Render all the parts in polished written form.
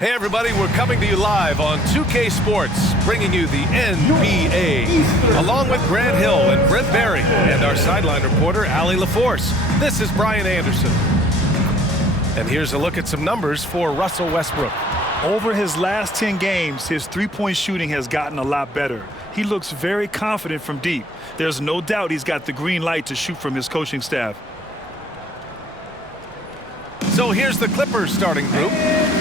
Hey everybody, we're coming to you live on 2K Sports, bringing you the NBA, along with Grant Hill and Brent Berry, and our sideline reporter, Allie LaForce. This is Brian Anderson. And here's a look at some numbers for Russell Westbrook. Over his last 10 games, his three-point shooting has gotten a lot better. He looks very confident from deep. There's no doubt he's got the green light to shoot from his coaching staff. So here's the Clippers starting group.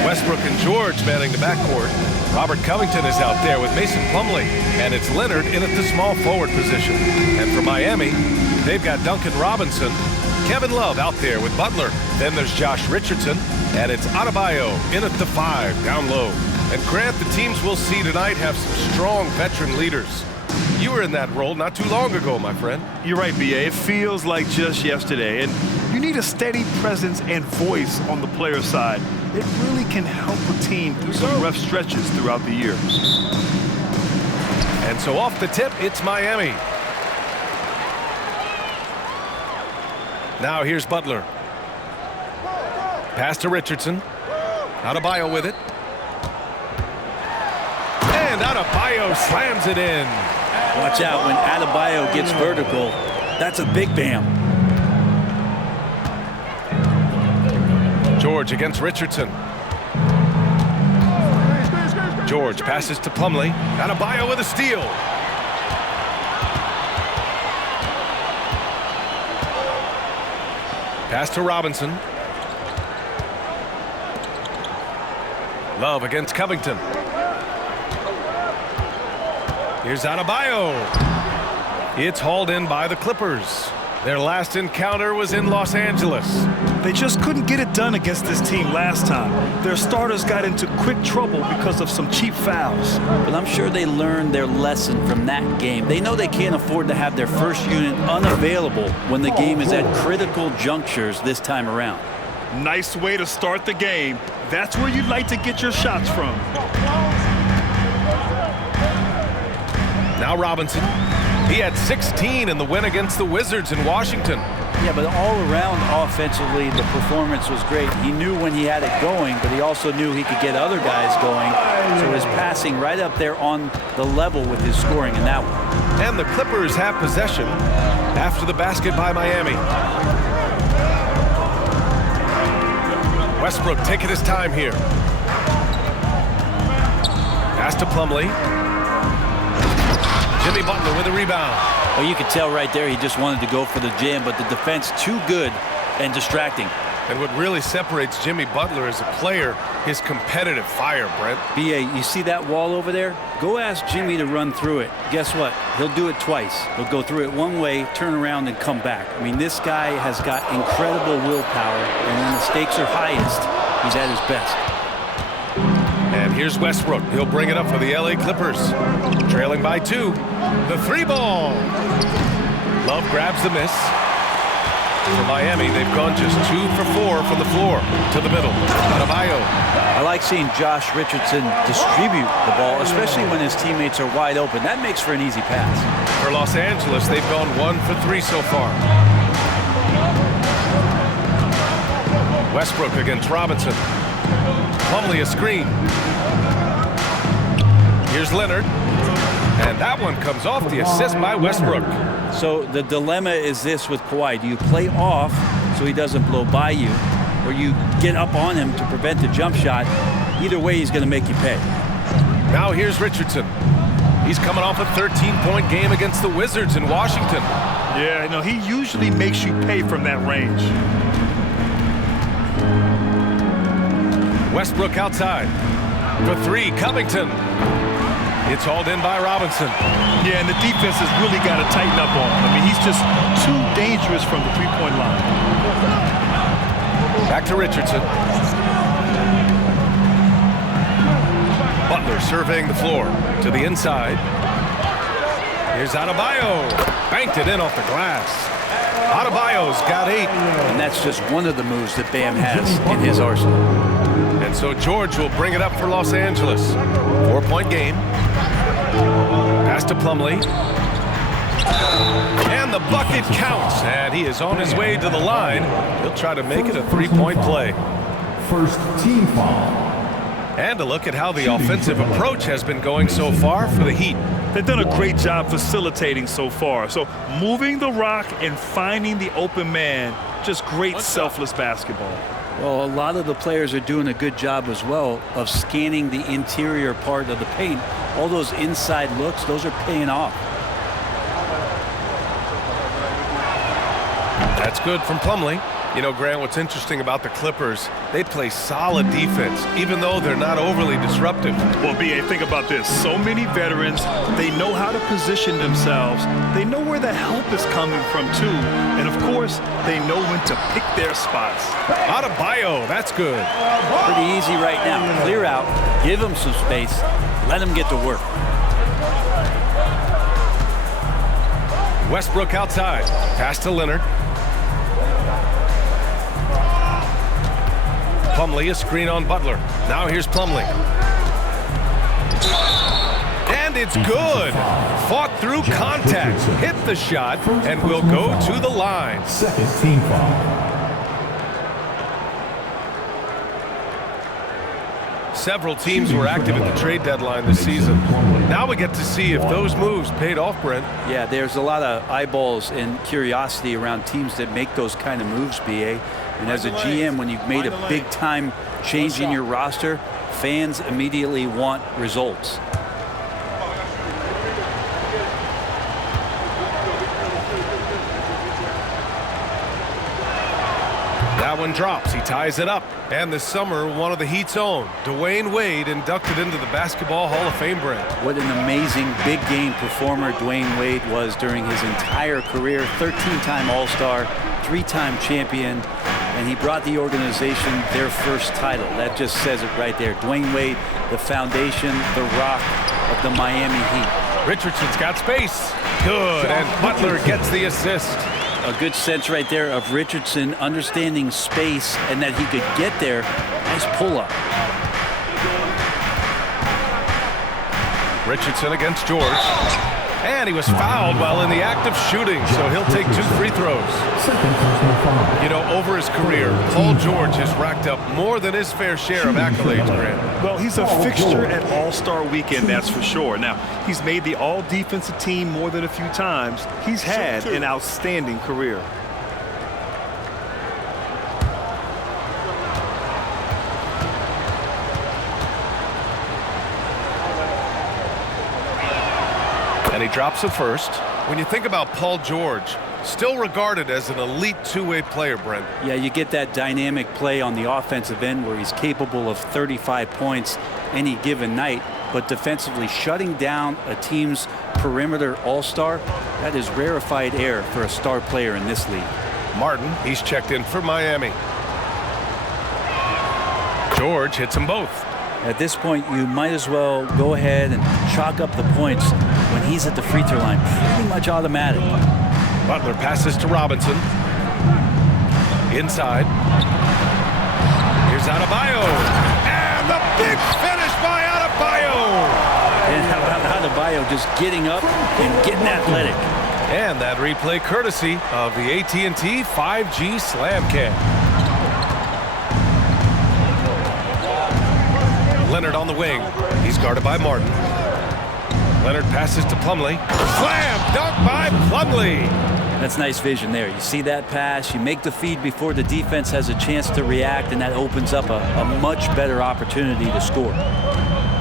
Westbrook and George manning the backcourt. Robert Covington is out there with Mason Plumlee, and it's Leonard in at the small forward position. And for Miami, they've got Duncan Robinson, Kevin Love out there with Butler. Then there's Josh Richardson, and it's Adebayo in at the 5, down low. And Grant, the teams we'll see tonight have some strong veteran leaders. You were in that role not too long ago, my friend. You're right, B.A. It feels like just yesterday. And you need a steady presence and voice on the player side. It really can help a team through some rough stretches throughout the year. And so off the tip, it's Miami. Now here's Butler. Pass to Richardson. Adebayo with it. And Adebayo slams it in. Watch out when Adebayo gets vertical. That's a big bam. George against Richardson. George passes to Plumlee. Adebayo with a steal. Pass to Robinson. Love against Covington. Here's Adebayo. It's hauled in by the Clippers. Their last encounter was in Los Angeles. They just couldn't get it done against this team last time. Their starters got into quick trouble because of some cheap fouls. But I'm sure they learned their lesson from that game. They know they can't afford to have their first unit unavailable when the game is at critical junctures this time around. Nice way to start the game. That's where you'd like to get your shots from. Now Robinson. He had 16 in the win against the Wizards in Washington. Yeah, but all around offensively, the performance was great. He knew when he had it going, but he also knew he could get other guys going. So his passing right up there on the level with his scoring in that one. And the Clippers have possession after the basket by Miami. Westbrook taking his time here. Pass to Plumlee. Jimmy Butler with a rebound. Well, you could tell right there he just wanted to go for the jam, but the defense too good and distracting. And what really separates Jimmy Butler as a player, his competitive fire, Brent. B.A., you see that wall over there? Go ask Jimmy to run through it. Guess what? He'll do it twice. He'll go through it one way, turn around, and come back. I mean, this guy has got incredible willpower, and when the stakes are highest, he's at his best. And here's Westbrook. He'll bring it up for the LA Clippers. Trailing by 2. The 3-ball. Love grabs the miss. For Miami, they've gone just 2 for 4 from the floor to the middle. Adebayo. I like seeing Josh Richardson distribute the ball, especially when his teammates are wide open. That makes for an easy pass. For Los Angeles, they've gone 1 for 3 so far. Westbrook against Robinson. Plumlee a screen. Here's Leonard. And that one comes off the assist by Westbrook. So the dilemma is this with Kawhi. Do you play off so he doesn't blow by you, or you get up on him to prevent the jump shot? Either way, he's going to make you pay. Now here's Richardson. He's coming off a 13-point game against the Wizards in Washington. Yeah, no, he usually makes you pay from that range. Westbrook outside. For 3, Covington. It's hauled in by Robinson. Yeah, and the defense has really got to tighten up on him. I mean, he's just too dangerous from the three-point line. Back to Richardson. Butler surveying the floor to the inside. Here's Adebayo. Banked it in off the glass. Adebayo's got 8. And that's just one of the moves that Bam has in his arsenal. And so George will bring it up for Los Angeles. 4-point game. Pass to Plumlee. And the bucket counts. And he is on his way to the line. He'll try to make it a 3-point play. First team foul. And a look at how the offensive approach has been going so far for the Heat. They've done a great job facilitating so far. So moving the rock and finding the open man, just great selfless basketball. Well, a lot of the players are doing a good job as well of scanning the interior part of the paint. All those inside looks, those are paying off. That's good from Plumlee. You know, Grant, what's interesting about the Clippers, they play solid defense, even though they're not overly disruptive. Well, B.A., think about this. So many veterans, they know how to position themselves. They know where the help is coming from, too. And, of course, they know when to pick their spots. Adebayo, that's good. Pretty easy right now. Clear out, give them some space, let them get to work. Westbrook outside. Pass to Leonard. Plumlee, a screen on Butler. Now here's Plumlee. And it's good. Fought through contact, hit the shot, and will go to the line. Second team foul. Several teams were active at the trade deadline this season. Now we get to see if those moves paid off, Brent. Yeah, there's a lot of eyeballs and curiosity around teams that make those kind of moves, B.A. And as a GM, when you've made a big-time change in your roster, fans immediately want results. That one drops. He ties it up. And this summer, one of the Heat's own, Dwayne Wade, inducted into the Basketball Hall of Fame, Brent. What an amazing big-game performer Dwayne Wade was during his entire career. 13-time All-Star, 3-time champion. And he brought the organization their first title. That just says it right there. Dwayne Wade, the foundation, the rock of the Miami Heat. Richardson's got space. Good, and Butler gets the assist. A good sense right there of Richardson understanding space and that he could get there. Nice pull-up. Richardson against George. And he was fouled while in the act of shooting, so he'll take 2 free throws. You know, over his career, Paul George has racked up more than his fair share of accolades, Grant. Well, he's a fixture at All-Star Weekend, that's for sure. Now, he's made the All-Defensive team more than a few times. He's had an outstanding career. And he drops it first. When you think about Paul George, still regarded as an elite two-way player, Brent. Yeah, you get that dynamic play on the offensive end where he's capable of 35 points any given night, but defensively shutting down a team's perimeter all-star, that is rarefied air for a star player in this league. Martin, he's checked in for Miami. George hits them both. At this point, you might as well go ahead and chalk up the points when he's at the free throw line. Pretty much automatic. Butler passes to Robinson. Inside. Here's Adebayo. And the big finish by Adebayo. And how about Adebayo just getting up and getting athletic. And that replay courtesy of the AT&T 5G Slam Cam. Leonard on the wing. He's guarded by Martin. Leonard passes to Plumlee. Slam dunk by Plumlee. That's nice vision there. You see that pass, you make the feed before the defense has a chance to react, and that opens up a much better opportunity to score.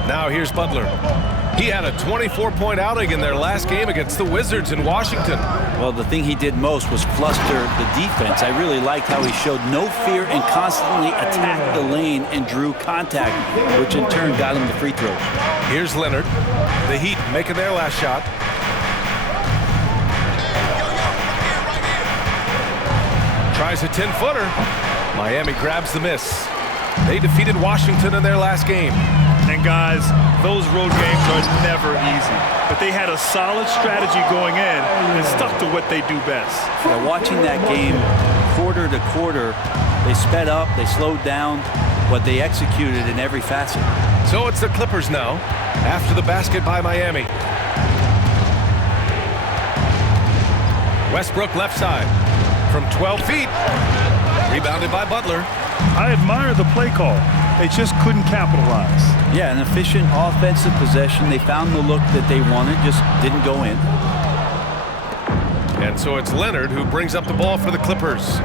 Now here's Butler. He had a 24-point outing in their last game against the Wizards in Washington. Well, the thing he did most was fluster the defense. I really liked how he showed no fear and constantly attacked the lane and drew contact, which in turn got him the free throws. Here's Leonard. The Heat making their last shot. Tries a 10-footer. Miami grabs the miss. They defeated Washington in their last game. And guys, those road games are never easy. But they had a solid strategy going in and stuck to what they do best. Yeah, watching that game quarter to quarter, they sped up, they slowed down, but they executed in every facet. So it's the Clippers now, after the basket by Miami. Westbrook left side from 12 feet. Rebounded by Butler. I admire the play call. They just couldn't capitalize. Yeah, an efficient offensive possession. They found the look that they wanted, just didn't go in. And so it's Leonard who brings up the ball for the Clippers.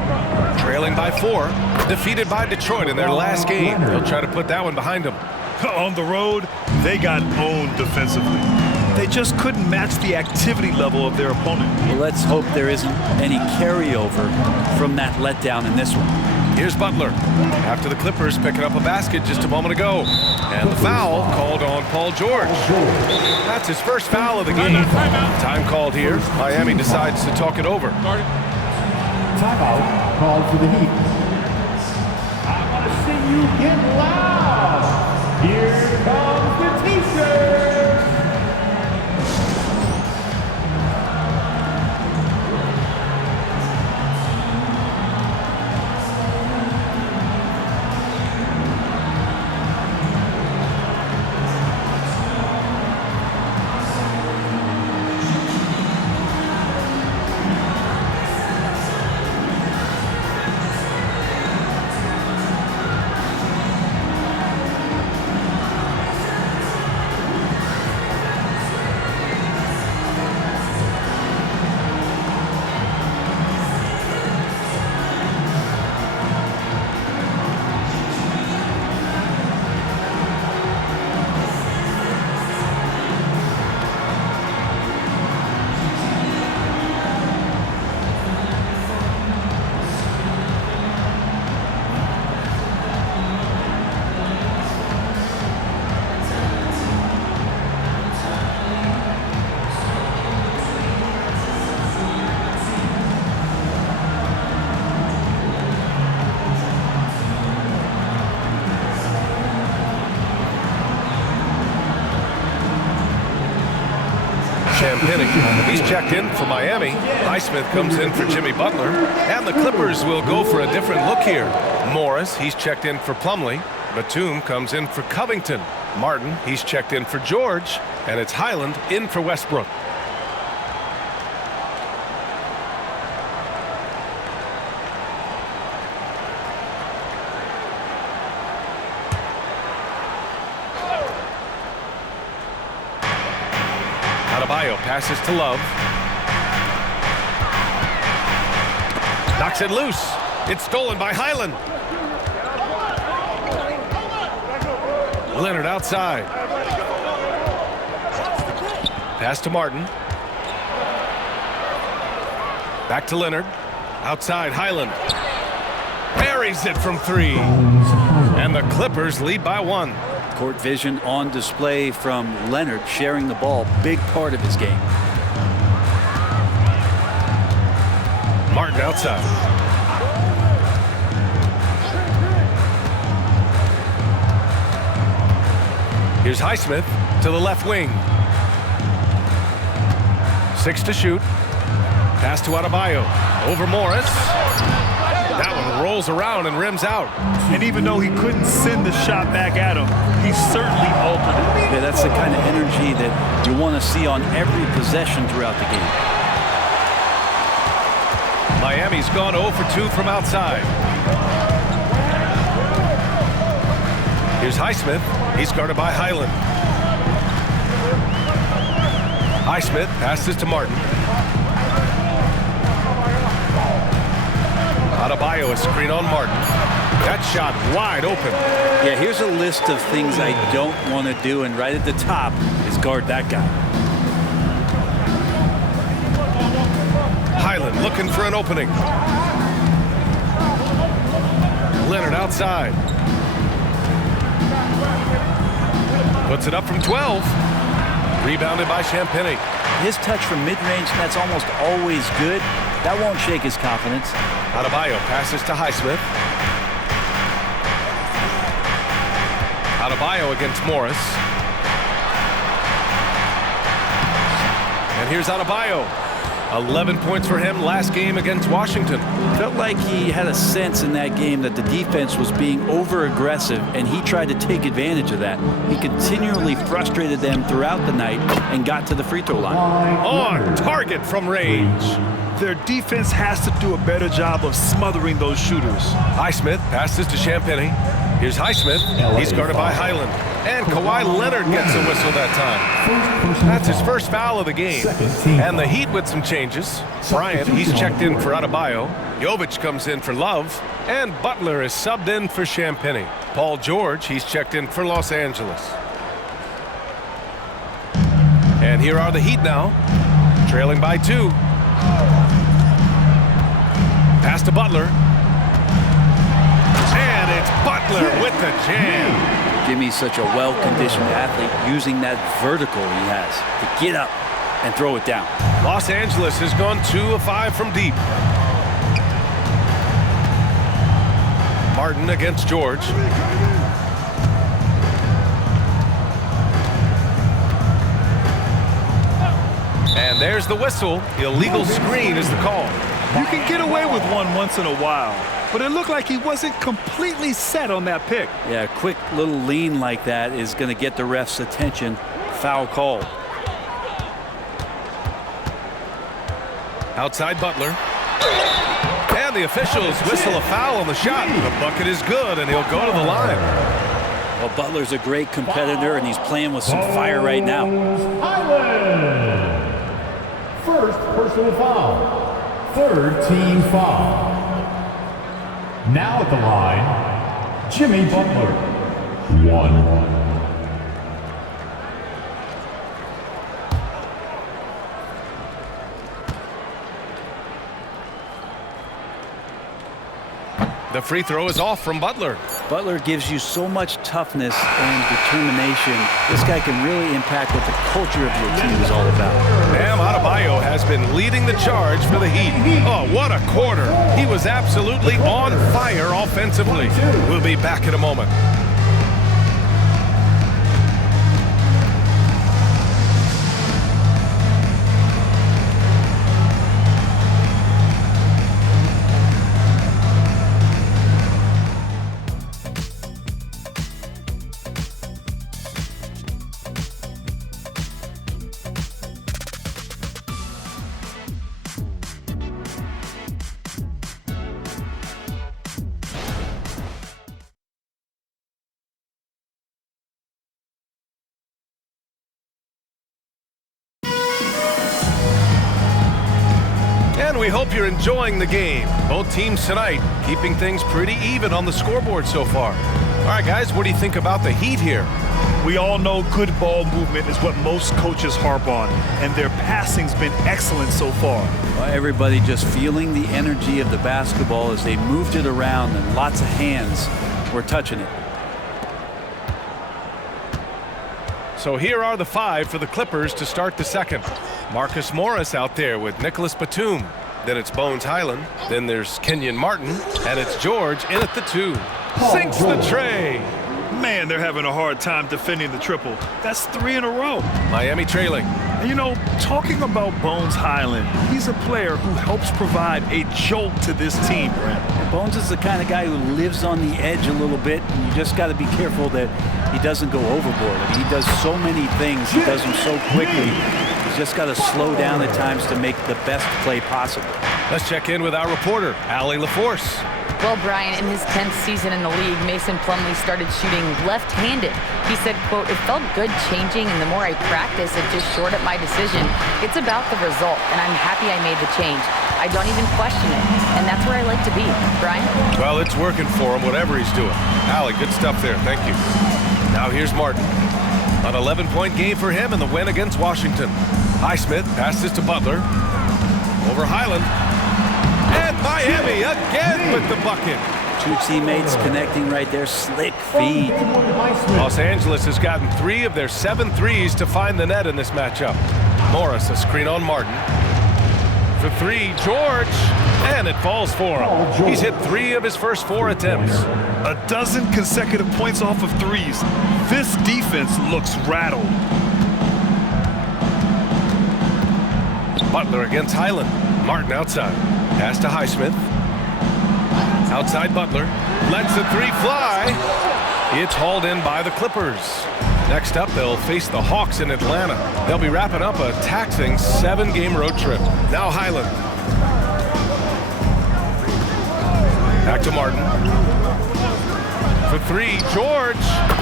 Trailing by 4, defeated by Detroit in their last game. He'll try to put that one behind him. On the road, they got owned defensively. They just couldn't match the activity level of their opponent. Well, let's hope there isn't any carryover from that letdown in this one. Here's Butler. After the Clippers picking up a basket just a moment ago. And the foul called on Paul George. That's his first foul of the game. Time called here. Miami decides to talk it over. Timeout called for the Heat. I want to see you get loud. Here comes the T-shirt. He's checked in for Miami. Highsmith comes in for Jimmy Butler. And the Clippers will go for a different look here. Morris, he's checked in for Plumlee. Batum comes in for Covington. Martin, he's checked in for George. And it's Highland in for Westbrook. Adebayo passes to Love. Knocks it loose. It's stolen by Highland. Leonard outside. Pass to Martin. Back to Leonard. Outside Highland. Buries it from 3. And the Clippers lead by 1. Court vision on display from Leonard, sharing the ball, big part of his game. Martin outside. Here's Highsmith to the left wing. 6 to shoot. Pass to Adebayo. Over Morris. That one rolls around and rims out. And even though he couldn't send the shot back at him, he certainly altered it. Yeah, that's the kind of energy that you want to see on every possession throughout the game. Miami's gone 0 for 2 from outside. Here's Highsmith. He's guarded by Highland. Highsmith passes to Martin. Adebayo, a screen on Martin. That shot wide open. Yeah, here's a list of things I don't want to do, and right at the top is guard that guy. Highland looking for an opening. Leonard outside. Puts it up from 12. Rebounded by Champagnie. His touch from mid-range, that's almost always good. That won't shake his confidence. Adebayo passes to Highsmith. Adebayo against Morris. And here's Adebayo. 11 points for him last game against Washington. Felt like he had a sense in that game that the defense was being over-aggressive, and he tried to take advantage of that. He continually frustrated them throughout the night and got to the free throw line. On target from range. Their defense has to do a better job of smothering those shooters. Highsmith passes to Champagnie. Here's Highsmith. He's guarded by Highland. And Kawhi Leonard gets a whistle that time. That's his first foul of the game. And the Heat with some changes. Bryant, he's checked in for Adebayo. Jovic comes in for Love. And Butler is subbed in for Champagny. Paul George, he's checked in for Los Angeles. And here are the Heat now, trailing by 2. Pass to Butler. And it's Butler with the jam. Jimmy's such a well-conditioned athlete, using that vertical he has to get up and throw it down. Los Angeles has gone 2 of 5 from deep. Martin against George. And there's the whistle. Illegal screen is the call. You can get away with one once in a while, but it looked like he wasn't completely set on that pick. Yeah, a quick little lean like that is going to get the ref's attention. Foul call. Outside Butler. And the officials whistle a foul on the shot. The bucket is good, and he'll go to the line. Well, Butler's a great competitor, and he's playing with some fire right now. First personal foul. Third team foul. Now at the line, Jimmy Butler. 1. The free throw is off from Butler. Butler gives you so much toughness and determination. This guy can really impact what the culture of your team is all about. Bam Adebayo has been leading the charge for the Heat. Oh, what a quarter. He was absolutely on fire offensively. We'll be back in a moment. And we hope you're enjoying the game. Both teams tonight keeping things pretty even on the scoreboard so far. All right, guys, what do you think about the Heat here? We all know good ball movement is what most coaches harp on, and their passing's been excellent so far. Well, everybody just feeling the energy of the basketball as they moved it around, and lots of hands were touching it. So here are the 5 for the Clippers to start the second. Marcus Morris out there with Nicholas Batum. Then it's Bones Highland. Then there's Kenyon Martin. And it's George in at the 2. Sinks the tray. Man, they're having a hard time defending the triple. That's 3 in a row. Miami trailing. And you know, talking about Bones Highland, he's a player who helps provide a jolt to this team, Brent. Bones is the kind of guy who lives on the edge a little bit, and you just got to be careful that he doesn't go overboard. I mean, he does so many things. He does them so quickly. He's just got to slow down at times to make the best play possible. Let's check in with our reporter, Allie LaForce. Well, Brian, in his 10th season in the league, Mason Plumlee started shooting left-handed. He said, quote, "It felt good changing, and the more I practice, it just shored up my decision. It's about the result, and I'm happy I made the change. I don't even question it, and that's where I like to be." Brian? Well, it's working for him, whatever he's doing. Allie, good stuff there. Thank you. Now here's Martin. An 11-point game for him in the win against Washington. Highsmith passes to Butler. Over Highland. And Miami again with the bucket. 2 teammates connecting right there. Slick feed. Los Angeles has gotten 3 of their 7 threes to find the net in this matchup. Morris, a screen on Martin. For 3, George. And it falls for him. He's hit 3 of his first 4 attempts. A dozen consecutive points off of threes. This defense looks rattled. Butler against Highland. Martin outside. Pass to Highsmith. Outside Butler. Lets the 3 fly. It's hauled in by the Clippers. Next up, they'll face the Hawks in Atlanta. They'll be wrapping up a taxing 7-game road trip. Now Highland. Back to Martin. For three, George.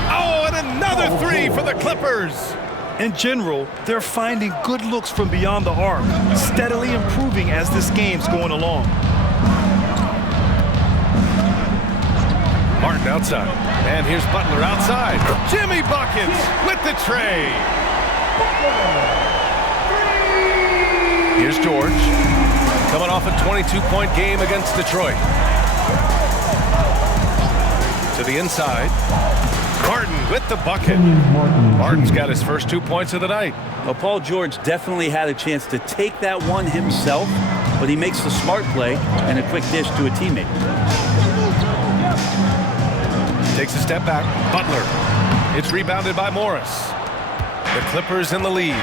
Oh, and another three for the Clippers. In general, they're finding good looks from beyond the arc, steadily improving as this game's going along. Martin outside. And here's Butler outside. Jimmy buckets with the tray. Here's George. Coming off a 22-point game against Detroit. To the inside. Martin with the bucket. Martin's got his first 2 points of the night. Well, Paul George definitely had a chance to take that one himself, but he makes the smart play and a quick dish to a teammate. Takes a step back. Butler. It's rebounded by Morris. The Clippers in the lead.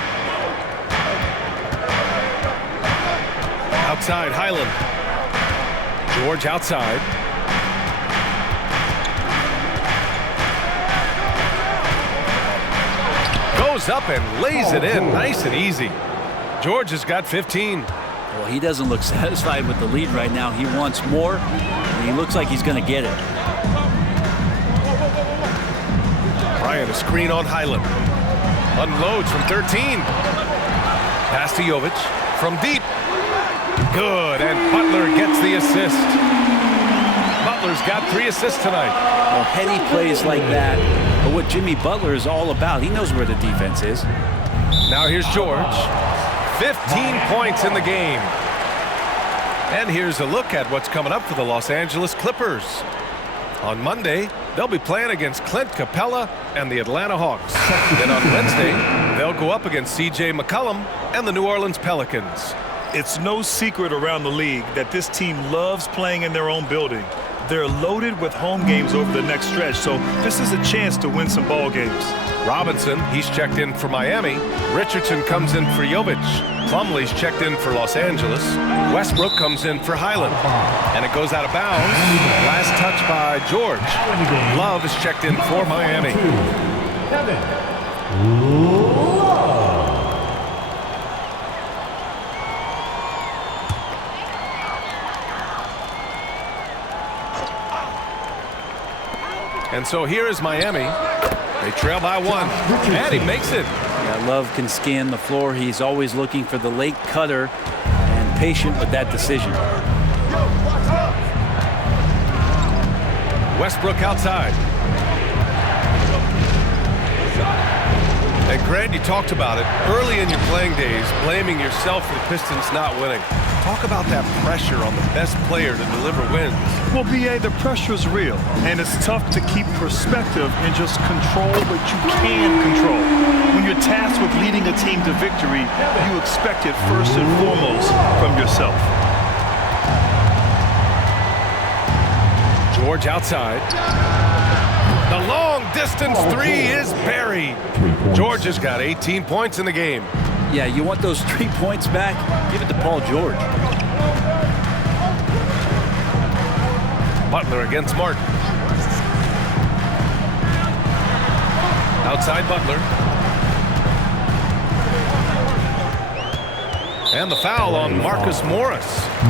Outside, Highland. George outside. Goes up and lays it in nice and easy. George has got 15. Well, he doesn't look satisfied with the lead right now. He wants more, and he looks like he's going to get it. Bryant, a screen on Highland. Unloads from 13. Pass to Jovic from deep. Good, and Butler gets the assist. Butler's got 3 assists tonight. Well, heady plays like that are what Jimmy Butler is all about. He knows where the defense is. Now here's George. 15 points in the game. And here's a look at what's coming up for the Los Angeles Clippers. On Monday, they'll be playing against Clint Capella and the Atlanta Hawks. Then on Wednesday, they'll go up against C.J. McCollum and the New Orleans Pelicans. It's no secret around the league that this team loves playing in their own building. They're loaded with home games over the next stretch, so this is a chance to win some ball games. Robinson, he's checked in for Miami. Richardson comes in for Jovic. Plumlee's checked in for Los Angeles. Westbrook comes in for Highland. And it goes out of bounds. Last touch by George. Love is checked in for Miami. And so here is Miami. They trail by 1. And he makes it. Yeah, Love can scan the floor. He's always looking for the late cutter and patient with that decision. Westbrook outside. And Grant, you talked about it early in your playing days, blaming yourself for the Pistons not winning. Talk about that pressure on the best player to deliver wins. Well, B.A., the pressure's real, and it's tough to keep perspective and just control what you can control. When you're tasked with leading a team to victory, you expect it first and foremost from yourself. George outside. The long-distance three is buried. George has got 18 points in the game. Yeah, you want those 3 points back? Give it to Paul George. Butler against Martin. Outside Butler. And the foul on Marcus Morris.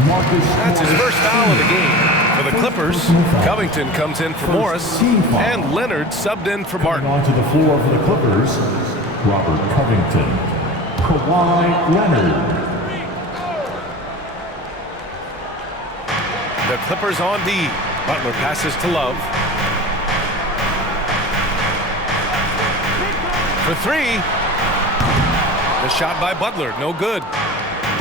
That's his first foul of the game. For the Clippers, Covington comes in for Morris, and Leonard subbed in for Martin. Onto the floor for the Clippers, Robert Covington, Kawhi Leonard. The Clippers on D. Butler passes to Love. For 3. The shot by Butler, no good.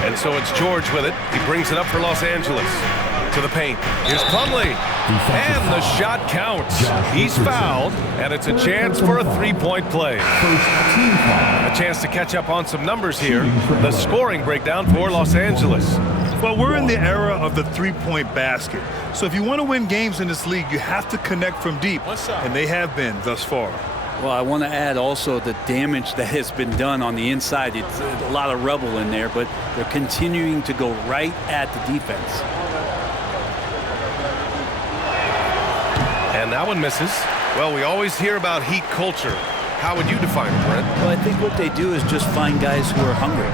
And so it's George with it. He brings it up for Los Angeles. To the paint. Here's Plumlee. And the shot counts. He's fouled, and it's a chance for a 3-point play. A chance to catch up on some numbers here. The scoring breakdown for Los Angeles. Well, we're in the era of the three-point basket. So if you want to win games in this league, you have to connect from deep. And they have been thus far. Well, I want to add also the damage that has been done on the inside. It's a lot of rubble in there, but they're continuing to go right at the defense. And that one misses. Well, we always hear about heat culture. How would you define it, Brent? Well, I think what they do is just find guys who are hungry.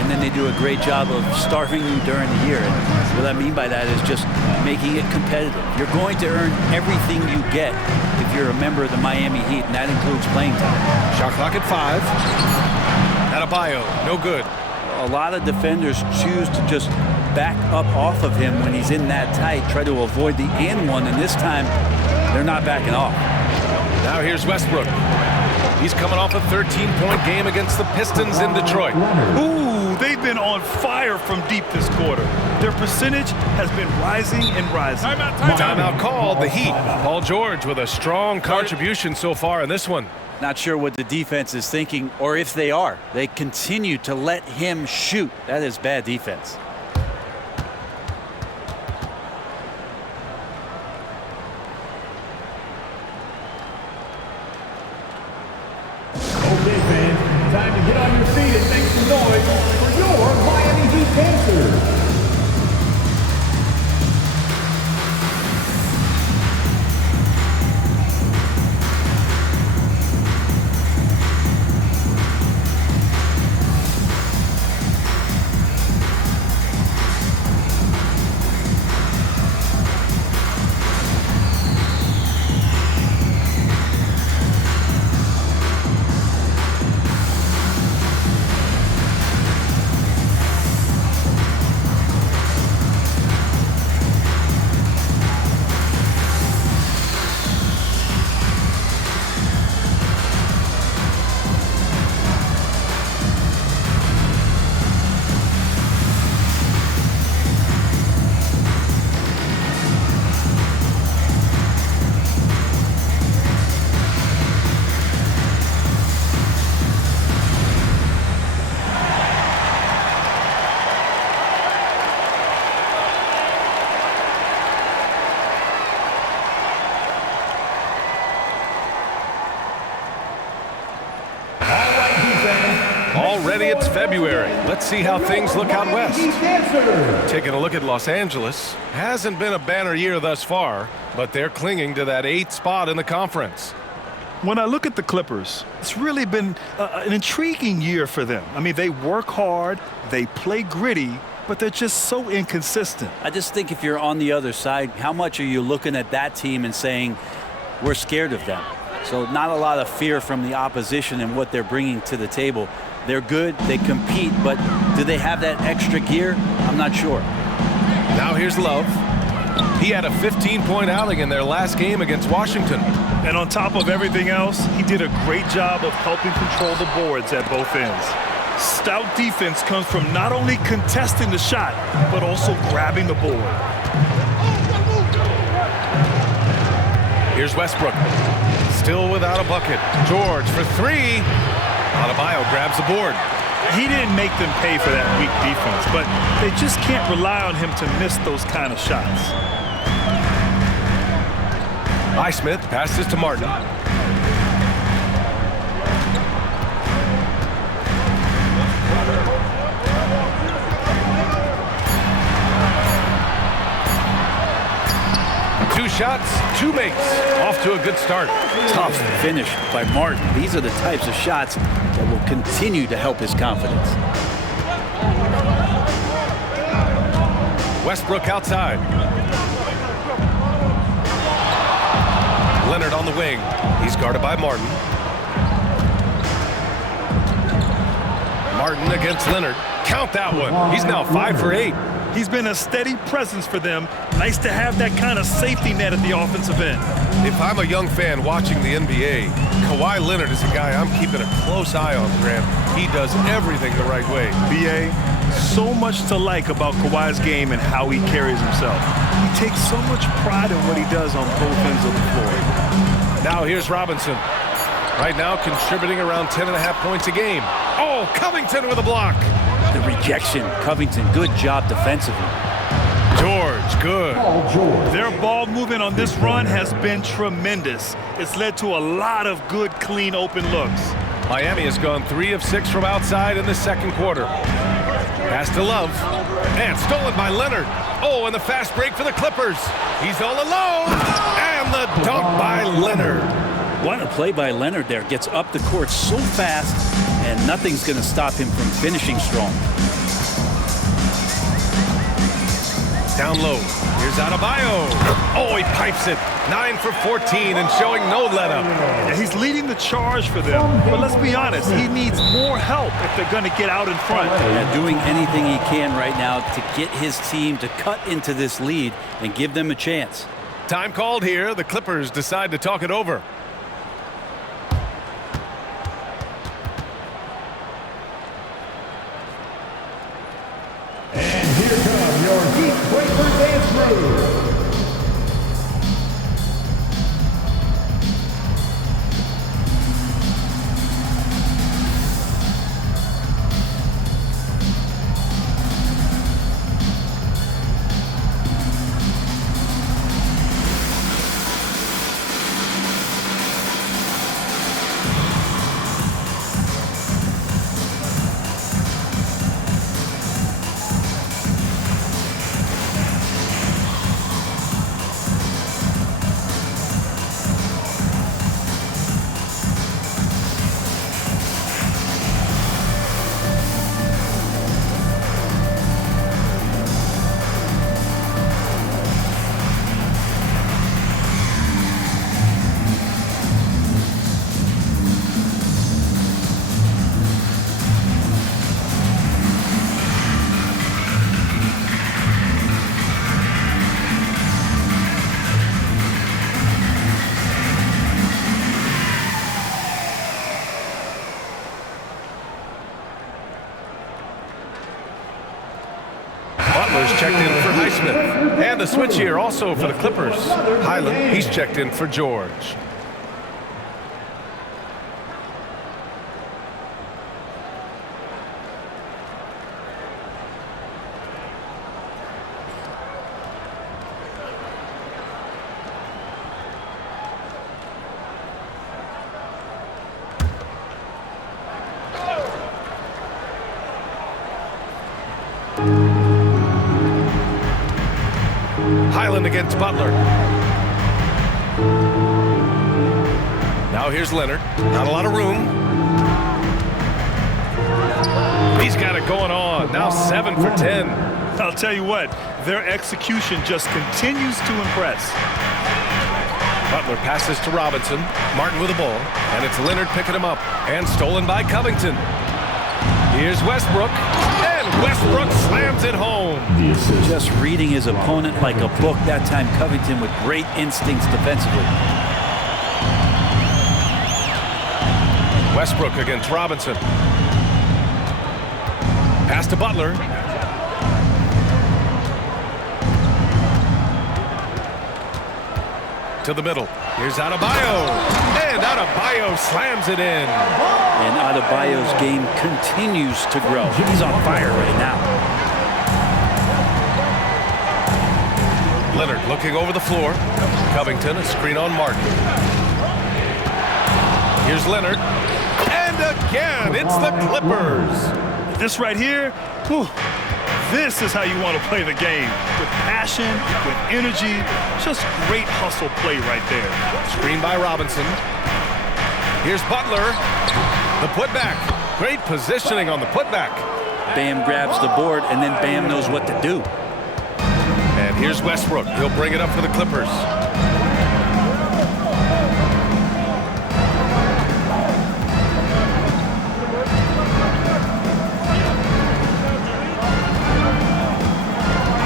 And then they do a great job of starving them during the year. And what I mean by that is just making it competitive. You're going to earn everything you get. you're a member of the Miami Heat, and that includes playing time. Shot clock at 5. Adebayo, no good. A lot of defenders choose to just back up off of him when he's in that tight, try to avoid the and one, and this time they're not backing off. Now here's Westbrook. He's coming off a 13-point game against the Pistons in Detroit. Ooh, they've been on fire from deep this quarter. Their percentage has been rising and rising. Timeout called, the Heat. Paul George with a strong contribution so far in this one. Not sure what the defense is thinking, or if they are. They continue to let him shoot. That is bad defense. Okay, fans, time to get on your feet and make some noise for your Miami Heat Panthers. Already it's February. Let's see how things look out west. Taking a look at Los Angeles. Hasn't been a banner year thus far, but they're clinging to that 8th spot in the conference. When I look at the Clippers, it's really been an intriguing year for them. I mean, they work hard, they play gritty, but they're just so inconsistent. I just think if you're on the other side, how much are you looking at that team and saying, we're scared of them? So not a lot of fear from the opposition and what they're bringing to the table. They're good, they compete, but do they have that extra gear? I'm not sure. Now here's Love. He had a 15-point outing in their last game against Washington. And on top of everything else, he did a great job of helping control the boards at both ends. Stout defense comes from not only contesting the shot, but also grabbing the board. Here's Westbrook. Still without a bucket. George for 3. Adebayo grabs the board. He didn't make them pay for that weak defense, but they just can't rely on him to miss those kind of shots. Highsmith passes to Martin. Two shots, 2 makes. Off to a good start. Tough finish by Martin. These are the types of shots that will continue to help his confidence. Westbrook outside. Leonard on the wing. He's guarded by Martin. Martin against Leonard. Count that one. He's now 5 for 8. He's been a steady presence for them. Nice to have that kind of safety net at the offensive end. If I'm a young fan watching the NBA, Kawhi Leonard is a guy I'm keeping a close eye on, Grant. He does everything the right way. B.A., so much to like about Kawhi's game and how he carries himself. He takes so much pride in what he does on both ends of the floor. Now here's Robinson. Right now contributing around 10.5 points a game. Oh, Covington with a block. The rejection. Covington, good job defensively. George, good. Their ball movement on this run has been tremendous. It's led to a lot of good, clean, open looks. Miami has gone 3 of 6 from outside in the second quarter. Pass to Love. And stolen by Leonard. Oh, and the fast break for the Clippers. He's all alone. And the dunk by Leonard. What a play by Leonard there. Gets up the court so fast, and nothing's going to stop him from finishing strong. Down low. Here's Adebayo. Oh, he pipes it. 9 for 14 and showing no let-up. Yeah, he's leading the charge for them, but let's be honest, he needs more help if they're going to get out in front. Yeah, doing anything he can right now to get his team to cut into this lead and give them a chance. Time called here. The Clippers decide to talk it over. And here come your Heat breakers and through. Butler's checked in for Highsmith. And a switch here also for the Clippers. Highland, he's checked in for George. Highland against Butler. Now here's Leonard. Not a lot of room. He's got it going on. Now 7 for 10. I'll tell you what, their execution just continues to impress. Butler passes to Robinson. Martin with the ball. And it's Leonard picking him up. And stolen by Covington. Here's Westbrook. And Westbrook slams it home. Just reading his opponent like a book. That time Covington with great instincts defensively. Westbrook against Robinson. Pass to Butler. To the middle. Here's Adebayo. And Adebayo slams it in. And Adebayo's game continues to grow. He's on fire right now. Leonard looking over the floor. Covington, a screen on Martin. Here's Leonard. And again, it's the Clippers. This right here, whew, this is how you want to play the game. With passion, with energy, just great hustle play right there. Screen by Robinson. Here's Butler. The putback. Great positioning on the putback. Bam grabs the board, and then Bam knows what to do. And here's Westbrook. He'll bring it up for the Clippers.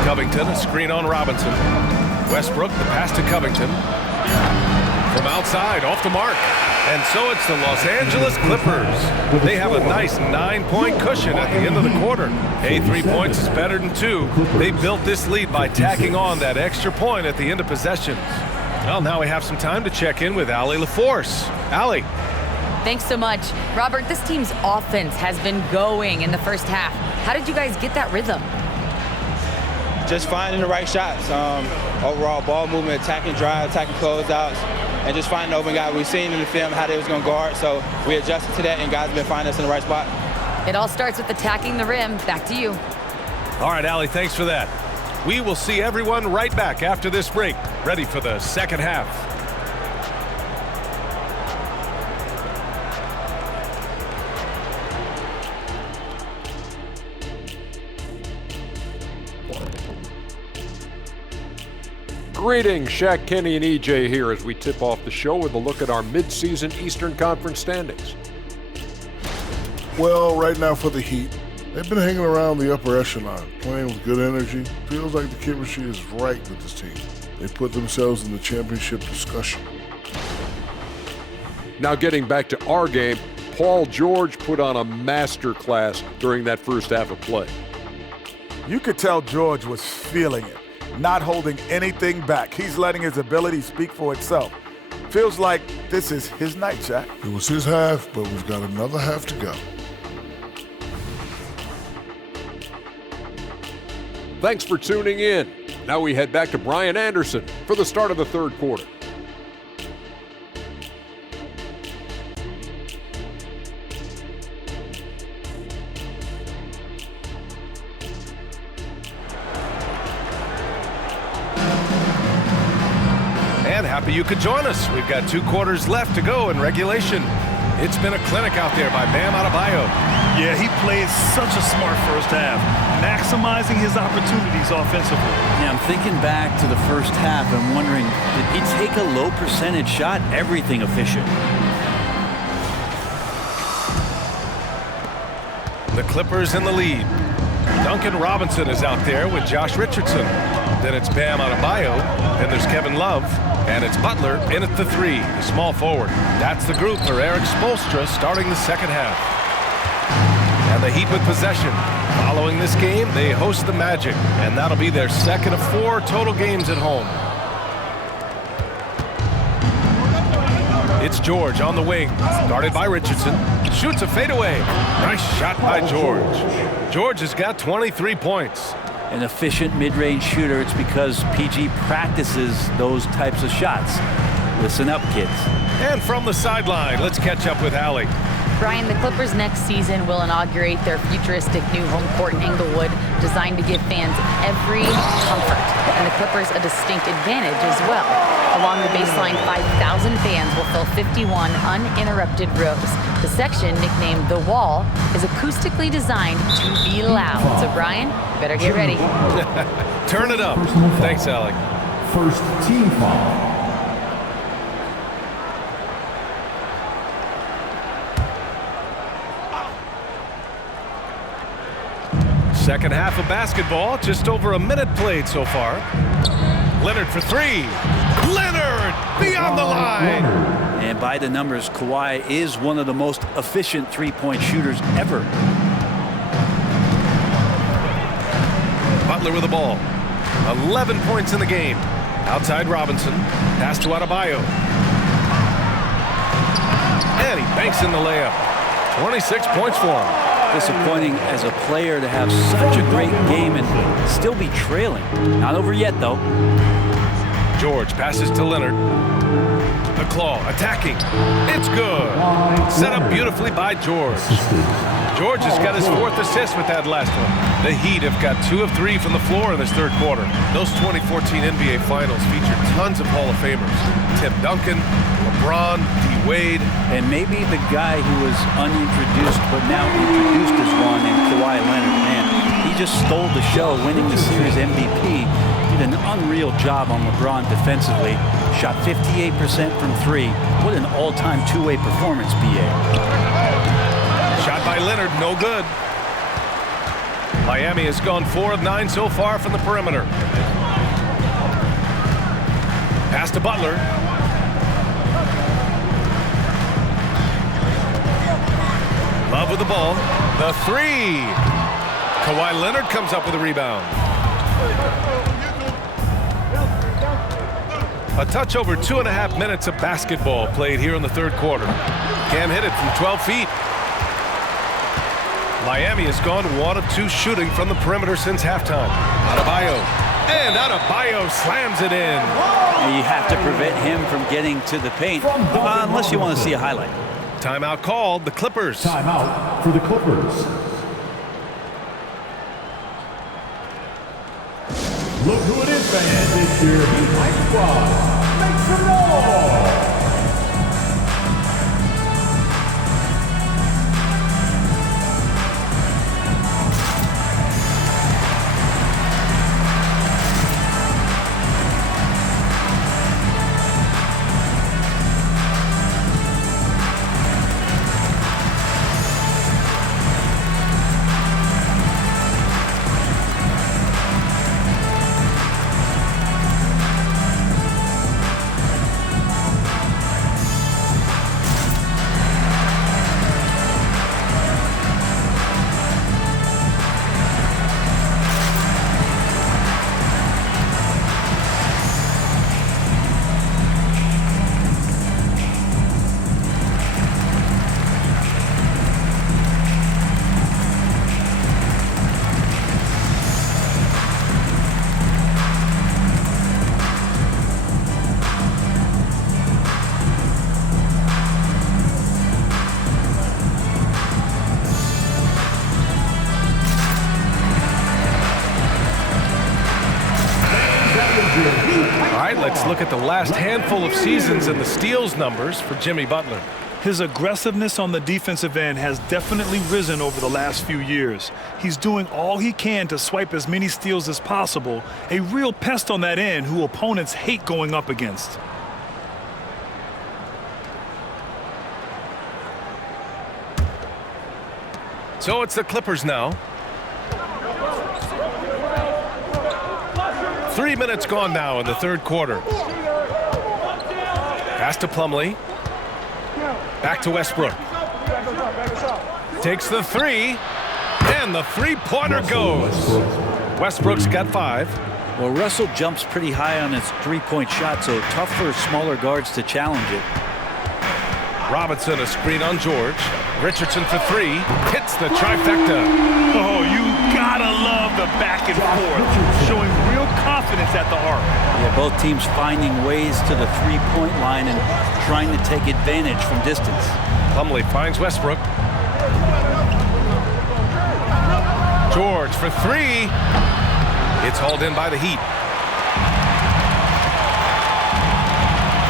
Covington, a screen on Robinson. Westbrook, the pass to Covington. From outside, off the mark. And so it's the Los Angeles Clippers. They have a nice 9-point cushion at the end of the quarter. Hey, 3 points is better than 2. They built this lead by tacking on that extra point at the end of possessions. Well, now we have some time to check in with Allie LaForce. Allie. Thanks so much. Robert, this team's offense has been going in the first half. How did you guys get that rhythm? Just finding the right shots. Overall ball movement, attacking drive, attacking closeouts, and just finding the open guy. We've seen in the film how they was going to guard, so we adjusted to that, and guys have been finding us in the right spot. It all starts with attacking the rim. Back to you. All right, Allie, thanks for that. We will see everyone right back after this break, ready for the second half. Greetings, Shaq, Kenny, and EJ here as we tip off the show with a look at our mid-season Eastern Conference standings. Well, right now for the Heat, they've been hanging around the upper echelon, playing with good energy. Feels like the chemistry is right with this team. They put themselves in the championship discussion. Now getting back to our game, Paul George put on a master class during that first half of play. You could tell George was feeling it, not holding anything back. He's letting his ability speak for itself. Feels like this is his night, Shaq. It was his half, but we've got another half to go. Thanks for tuning in. Now we head back to Brian Anderson for the start of the third quarter. And happy you could join us. We've got 2 quarters left to go in regulation. It's been a clinic out there by Bam Adebayo. Yeah, he played such a smart first half, maximizing his opportunities offensively. Yeah, I'm thinking back to the first half and wondering, did he take a low percentage shot? Everything efficient. The Clippers in the lead. Duncan Robinson is out there with Josh Richardson. Then it's Bam Adebayo. Then there's Kevin Love. And it's Butler in at the 3, the small forward. That's the group for Eric Spoelstra starting the second half. And the Heat with possession. Following this game, they host the Magic. And that'll be their second of 4 total games at home. It's George on the wing, guarded by Richardson. Shoots a fadeaway. Nice shot by George. George has got 23 points. An efficient mid-range shooter. It's because PG practices those types of shots. Listen up, kids. And from the sideline, let's catch up with Allie. Brian, the Clippers next season will inaugurate their futuristic new home court in Inglewood, designed to give fans every comfort, and the Clippers a distinct advantage as well. Along the baseline, 5,000 fans will fill 51 uninterrupted rows. The section, nicknamed The Wall, is acoustically designed to be loud. So, Brian, you better get ready. Turn it up. Thanks, Allie. First team foul. Second half of basketball, just over a minute played so far. Leonard for 3. Leonard beyond the line. And by the numbers, Kawhi is one of the most efficient three-point shooters ever. Butler with the ball. 11 points in the game. Outside Robinson. Pass to Adebayo. And he banks in the layup. 26 points for him. Disappointing as a player to have such a great game and still be trailing. Not over yet, though. George passes to Leonard. The claw attacking. It's good. Set up beautifully by George. George has got his 4th assist with that last one. The Heat have got 2 of 3 from the floor in this third quarter. Those 2014 NBA Finals featured tons of Hall of Famers. Tim Duncan, LeBron, D-Wade. And maybe the guy who was unintroduced but now introduced as one in Kawhi Leonard. Man, he just stole the show, winning the series MVP. Did an unreal job on LeBron defensively. Shot 58% from 3. What an all-time two-way performance, BA. Shot by Leonard, no good. Miami has gone 4 of 9 so far from the perimeter. Pass to Butler. Love with the ball. The 3. Kawhi Leonard comes up with a rebound. A touch over 2.5 minutes of basketball played here in the third quarter. Cam hit it from 12 feet. Miami has gone 1 of 2 shooting from the perimeter since halftime. Adebayo. And Adebayo slams it in. And you have to prevent him from getting to the paint, unless you want to see a highlight. Timeout called, the Clippers. Timeout for the Clippers. Look who it is, fans. It's your Heat Hype Squad. Make some noise! let's look at the last handful of seasons and the steals numbers for Jimmy Butler. His aggressiveness on the defensive end has definitely risen over the last few years. He's doing all he can to swipe as many steals as possible, a real pest on that end who opponents hate going up against. So it's the Clippers now. 3 minutes gone now in the third quarter. Pass to Plumlee. Back to Westbrook. Takes the three, and the three-pointer goes. Westbrook's got 5. Well, Russell jumps pretty high on his three-point shot, so tough for smaller guards to challenge it. Robinson, a screen on George. Richardson for 3, hits the trifecta. Oh, you gotta love the back and forth, showing real confidence at the arc. Yeah, both teams finding ways to the three-point line and trying to take advantage from distance. Plumlee finds Westbrook. George for 3. It's hauled in by the Heat.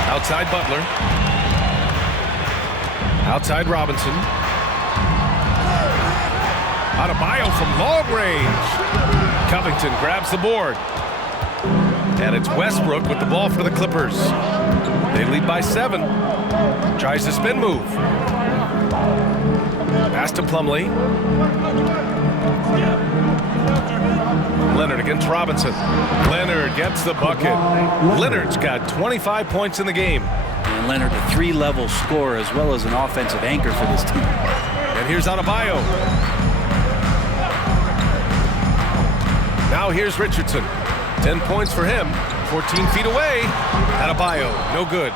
Outside Butler. Outside Robinson. Adebayo from long range. Covington grabs the board. And it's Westbrook with the ball for the Clippers. They lead by 7. Tries the spin move. Pass to Plumlee. Leonard against Robinson. Leonard gets the bucket. Leonard's got 25 points in the game. And Leonard, a 3-level scorer as well as an offensive anchor for this team. And here's Adebayo. Now here's Richardson. 10 points for him. 14 feet away. Adebayo, no good.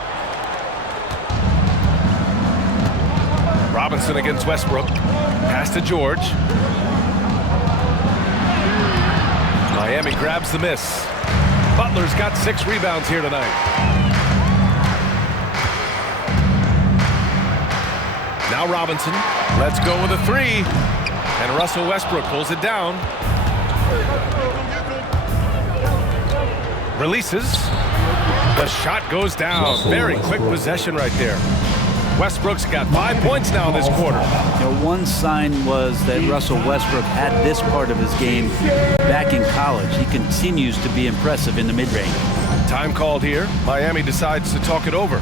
Robinson against Westbrook. Pass to George. Miami grabs the miss. Butler's got 6 rebounds here tonight. Now Robinson. Let's go with a 3. And Russell Westbrook pulls it down. Releases. The shot goes down. Very quick possession right there. Westbrook's got 5 points now this quarter. You know, one sign was that Russell Westbrook had this part of his game back in college. He continues to be impressive in the mid-range. Time called here. Miami decides to talk it over.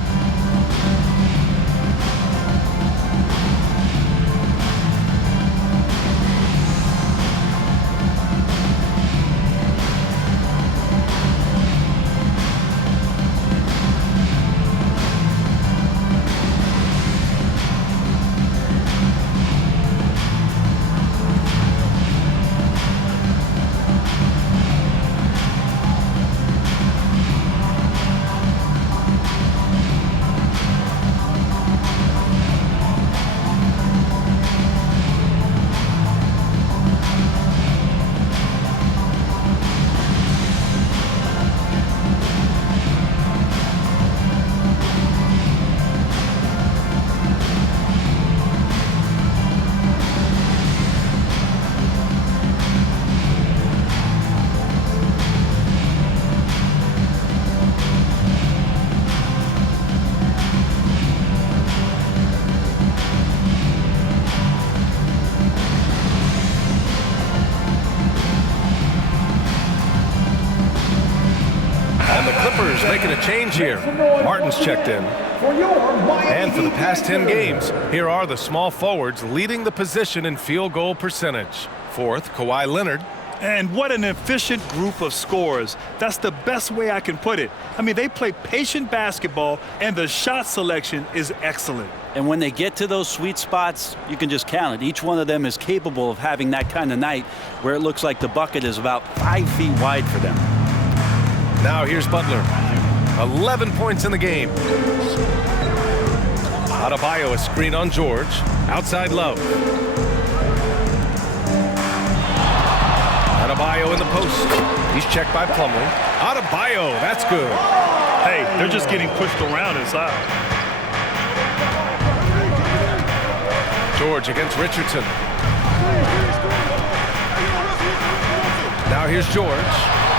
Making a change here. Martin's checked in. And for the past 10 games, here are the small forwards leading the position in field goal percentage. 4th, Kawhi Leonard. And what an efficient group of scorers. That's the best way I can put it. I mean, they play patient basketball, and the shot selection is excellent. And when they get to those sweet spots, you can just count it. Each one of them is capable of having that kind of night where it looks like the bucket is about 5 feet wide for them. Now here's Butler. 11 points in the game. Adebayo, a screen on George. Outside Love. Adebayo in the post. He's checked by Plumlee. Adebayo, that's good. Hey, they're just getting pushed around inside. George against Richardson. Now here's George.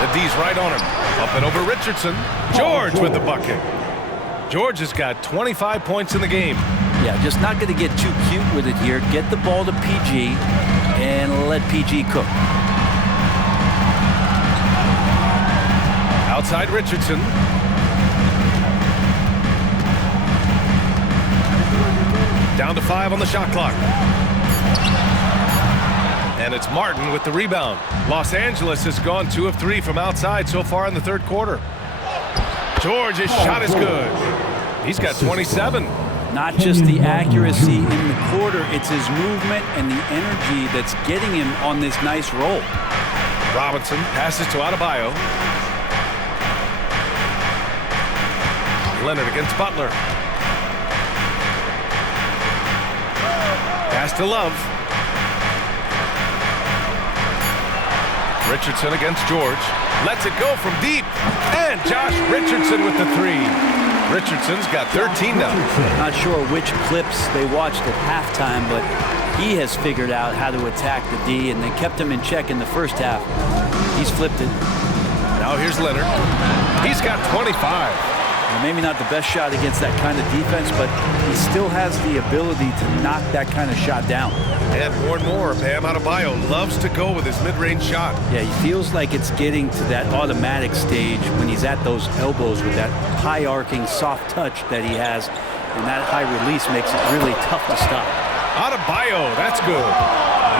The D's right on him. Up and over Richardson. George with the bucket. George has got 25 points in the game. Yeah, just not going to get too cute with it here. Get the ball to PG and let PG cook. Outside Richardson. Down to 5 on the shot clock. And it's Martin with the rebound. Los Angeles has gone 2 of 3 from outside so far in the third quarter. George, his shot is good. He's got 27. Not just the accuracy in the quarter, it's his movement and the energy that's getting him on this nice roll. Robinson passes to Adebayo. Leonard against Butler. Pass to Love. Richardson against George. Lets it go from deep. And Josh Richardson with the 3. Richardson's got 13 now. Not sure which clips they watched at halftime, but he has figured out how to attack the D, and they kept him in check in the first half. He's flipped it. Now here's Leonard. He's got 25. Maybe not the best shot against that kind of defense, but he still has the ability to knock that kind of shot down. And more, Bam Adebayo loves to go with his mid-range shot. Yeah, he feels like it's getting to that automatic stage when he's at those elbows with that high arcing soft touch that he has, and that high release makes it really tough to stop. Adebayo, that's good.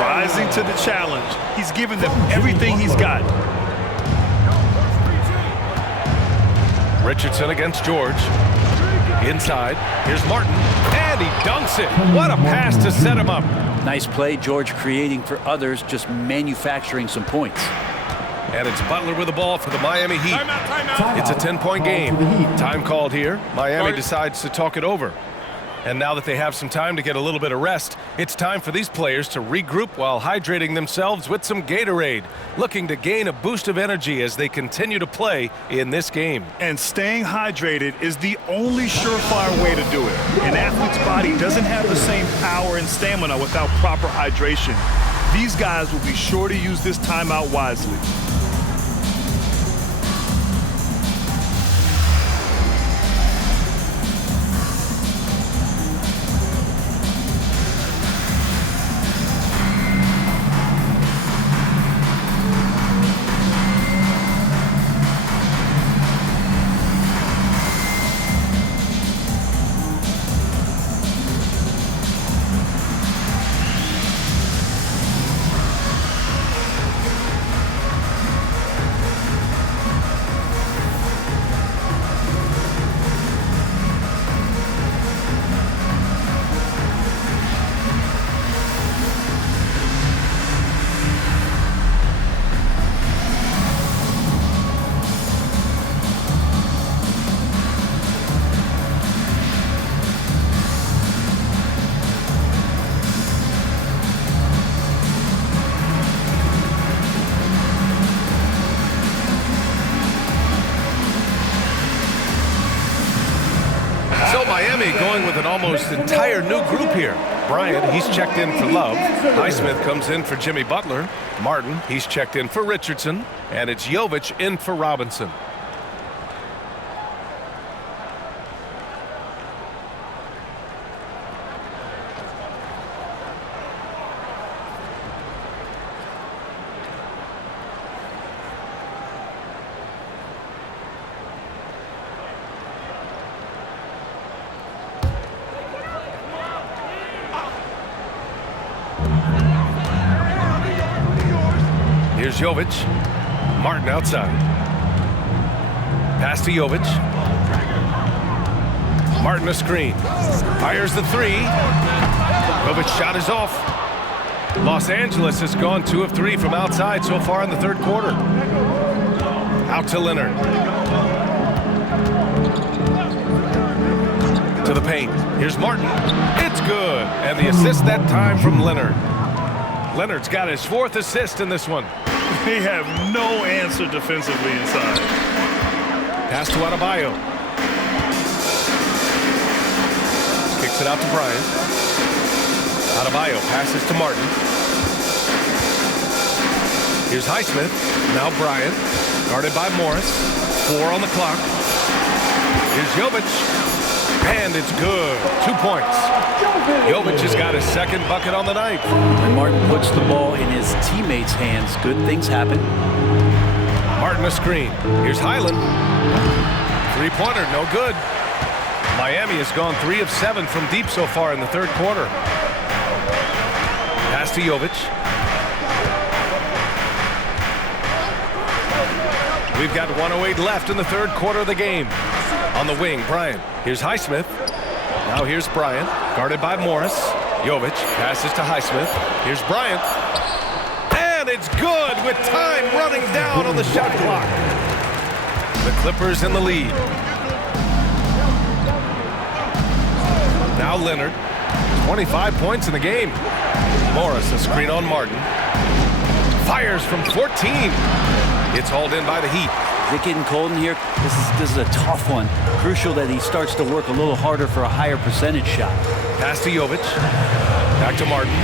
Rising to the challenge. He's given them everything he's got. Richardson against George. Inside. Here's Martin. And he dunks it. What a pass to set him up. Nice play, George creating for others, just manufacturing some points. And it's Butler with the ball for the Miami Heat. Timeout. It's a 10-point game. Time called here. Miami decides to talk it over. And now that they have some time to get a little bit of rest, it's time for these players to regroup while hydrating themselves with some Gatorade, looking to gain a boost of energy as they continue to play in this game. And staying hydrated is the only surefire way to do it. An athlete's body doesn't have the same power and stamina without proper hydration. These guys will be sure to use this timeout wisely. Miami going with an almost entire new group here. Bryant, he's checked in for Love. Highsmith comes in for Jimmy Butler. Martin, he's checked in for Richardson. And it's Jovic in for Robinson. Here's Jovic. Martin outside. Pass to Jovic. Martin a screen. Fires the 3. Jovic's shot is off. Los Angeles has gone 2 of 3 from outside so far in the third quarter. Out to Leonard. To the paint. Here's Martin. It's good. And the assist that time from Leonard. Leonard's got his 4th assist in this one. They have no answer defensively inside. Pass to Adebayo. Kicks it out to Bryant. Adebayo passes to Martin. Here's Highsmith. Now Bryant. Guarded by Morris. 4 on the clock. Here's Jovic. And it's good. 2 points. Jovic has got his second bucket on the night. When Martin puts the ball in his teammates' hands, good things happen. Martin a screen. Here's Highland. Three-pointer, no good. Miami has gone 3 of 7 from deep so far in the third quarter. Pass to Jovic. We've got 1:08 left in the third quarter of the game. On the wing, Bryant. Here's Highsmith. Now here's Bryant, guarded by Morris. Jovic passes to Highsmith. Here's Bryant. And it's good with time running down on the shot clock. The Clippers in the lead. Now Leonard. 25 points in the game. Morris, a screen on Martin. Fires from 14. It's hauled in by the Heat. Is it getting cold in here? This is a tough one. Crucial that he starts to work a little harder for a higher percentage shot. Pass to Jovic. Back to Martin.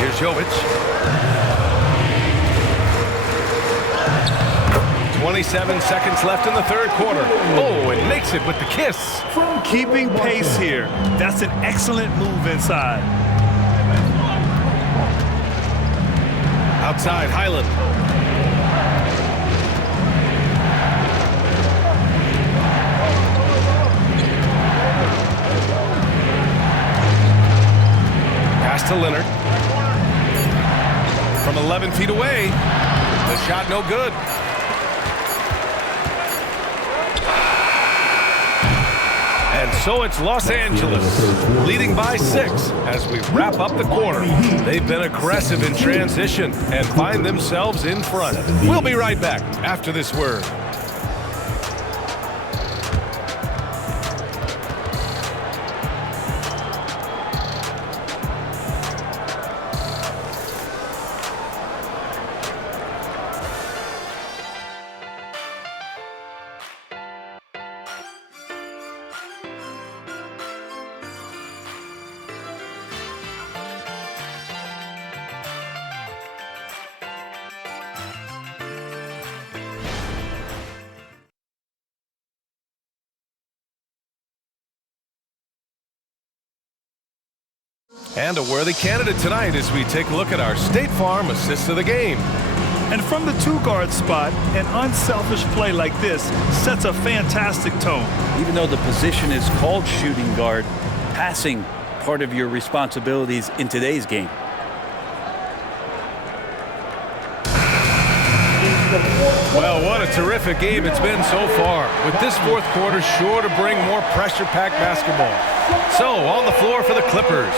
Here's Jovic. 27 seconds left in the third quarter. Oh, and makes it with the kiss. Keeping pace here. That's an excellent move inside. Outside, Highland. Pass to Leonard. From 11 feet away. The shot no good. And so it's Los Angeles leading by 6 as we wrap up the quarter. They've been aggressive in transition and find themselves in front. We'll be right back after this word. And a worthy candidate tonight as we take a look at our State Farm assist of the game. And from the two-guard spot, an unselfish play like this sets a fantastic tone. Even though the position is called shooting guard, passing part of your responsibilities in today's game. Well, what a terrific game it's been so far, with this fourth quarter sure to bring more pressure-packed basketball. So, on the floor for the Clippers,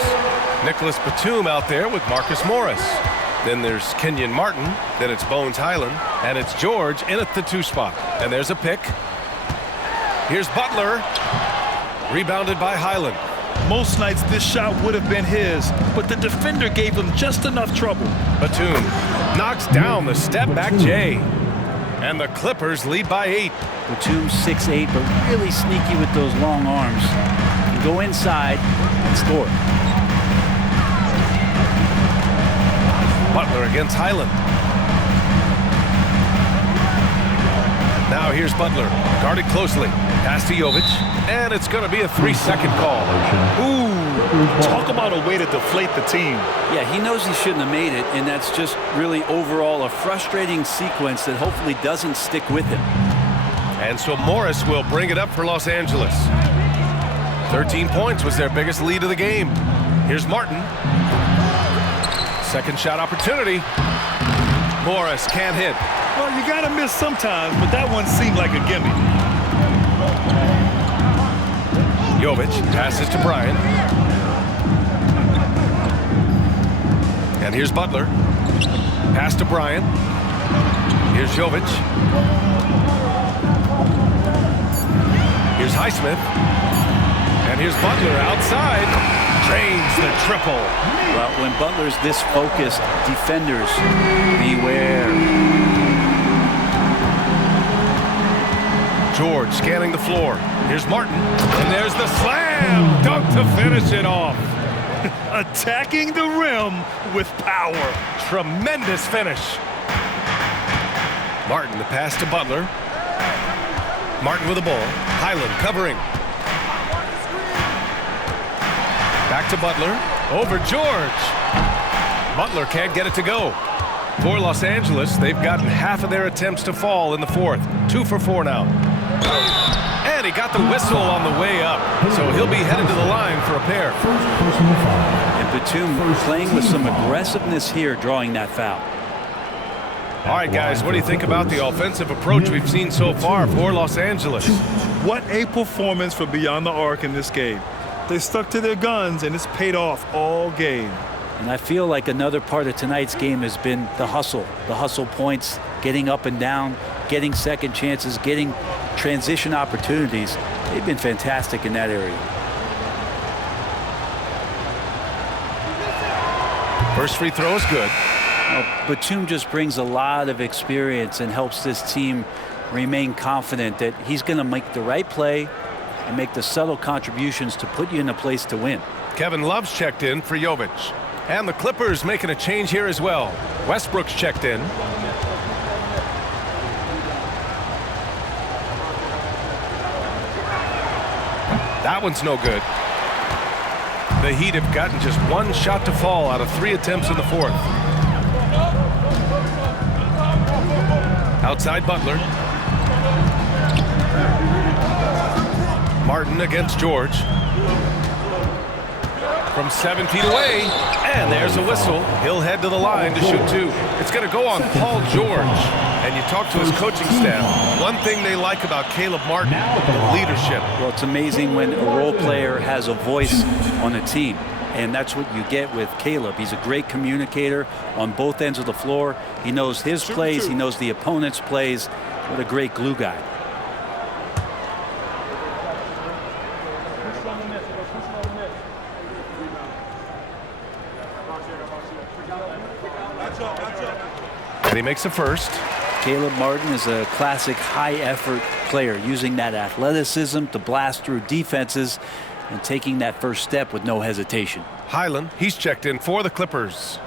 Nicholas Batum out there with Marcus Morris. Then there's Kenyon Martin, then it's Bones Highland, and it's George in at the 2 spot. And there's a pick. Here's Butler, rebounded by Highland. Most nights this shot would have been his, but the defender gave him just enough trouble. Batum knocks down the step-back J. And the Clippers lead by 8. Batum 6'8", but really sneaky with those long arms. Can go inside and score. Butler against Highland. Now here's Butler, guarded closely. Pass to Jovic, and it's going to be a 3-second call. Ooh, talk about a way to deflate the team. Yeah, he knows he shouldn't have made it, and that's just really overall a frustrating sequence that hopefully doesn't stick with him. And so Morris will bring it up for Los Angeles. 13 points was their biggest lead of the game. Here's Martin. Second shot opportunity. Morris can't hit. Well, you got to miss sometimes, but that one seemed like a gimme. Jovic passes to Bryant. And here's Butler. Pass to Bryant. Here's Jovic. Here's Highsmith. And here's Butler outside. Drains the triple. Well, when Butler's this focused, defenders, beware. George scanning the floor. Here's Martin. And there's the slam dunk to finish it off. Attacking the rim with power. Tremendous finish. Martin, the pass to Butler. Martin with the ball. Highland covering. Back to Butler. Over George. Butler can't get it to go. For Los Angeles, they've gotten half of their attempts to fall in the fourth. 2 for 4 now. And he got the whistle on the way up. So he'll be headed to the line for a pair. And Batum playing with some aggressiveness here, drawing that foul. All right, guys, what do you think about the offensive approach we've seen so far for Los Angeles? What a performance for Beyond the Arc in this game. They stuck to their guns, and it's paid off all game. And I feel like another part of tonight's game has been the hustle points, getting up and down, getting second chances, getting transition opportunities. They've been fantastic in that area. First free throw is good. Batum just brings a lot of experience and helps this team remain confident that he's going to make the right play and make the subtle contributions to put you in a place to win. Kevin Love's checked in for Jovic. And the Clippers making a change here as well. Westbrook's checked in. That one's no good. The Heat have gotten just 1 shot to fall out of 3 attempts in the fourth. Outside Butler. Martin against George. From 7 feet away, and there's a whistle. He'll head to the line to shoot 2. It's going to go on Paul George. And you talk to his coaching staff. One thing they like about Caleb Martin, the leadership. Well, it's amazing when a role player has a voice on a team. And that's what you get with Caleb. He's a great communicator on both ends of the floor. He knows his plays. He knows the opponent's plays. What a great glue guy. And he makes a first. Caleb Martin is a classic high-effort player, using that athleticism to blast through defenses and taking that first step with no hesitation. Highland, he's checked in for the Clippers.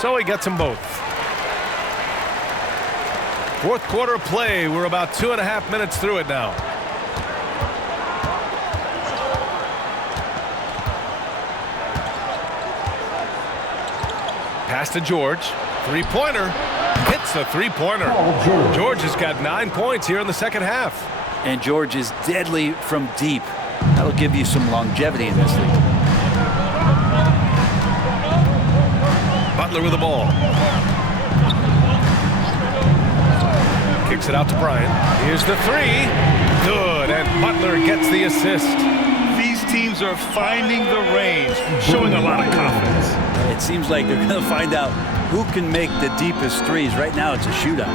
So he gets them both. Fourth quarter of play. We're about 2.5 minutes through it now. Pass to George. Three-pointer. Hits the three-pointer. George has got 9 points here in the second half. And George is deadly from deep. That'll give you some longevity in this league. Butler with the ball. Kicks it out to Bryant. Here's the 3. Good, and Butler gets the assist. These teams are finding the range, showing a lot of confidence. It seems like they're going to find out who can make the deepest threes. Right now, it's a shootout.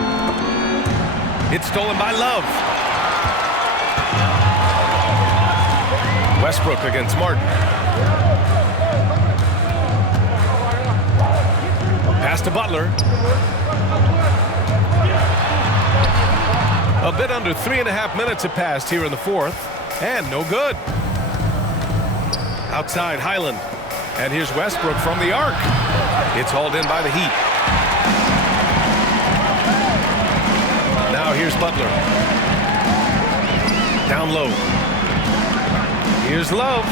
It's stolen by Love. Westbrook against Martin. Pass to Butler. A bit under 3.5 minutes have passed here in the fourth, and no good. Outside Highland, and here's Westbrook from the arc. It's hauled in by the Heat. Now here's Butler. Down low. Here's Love.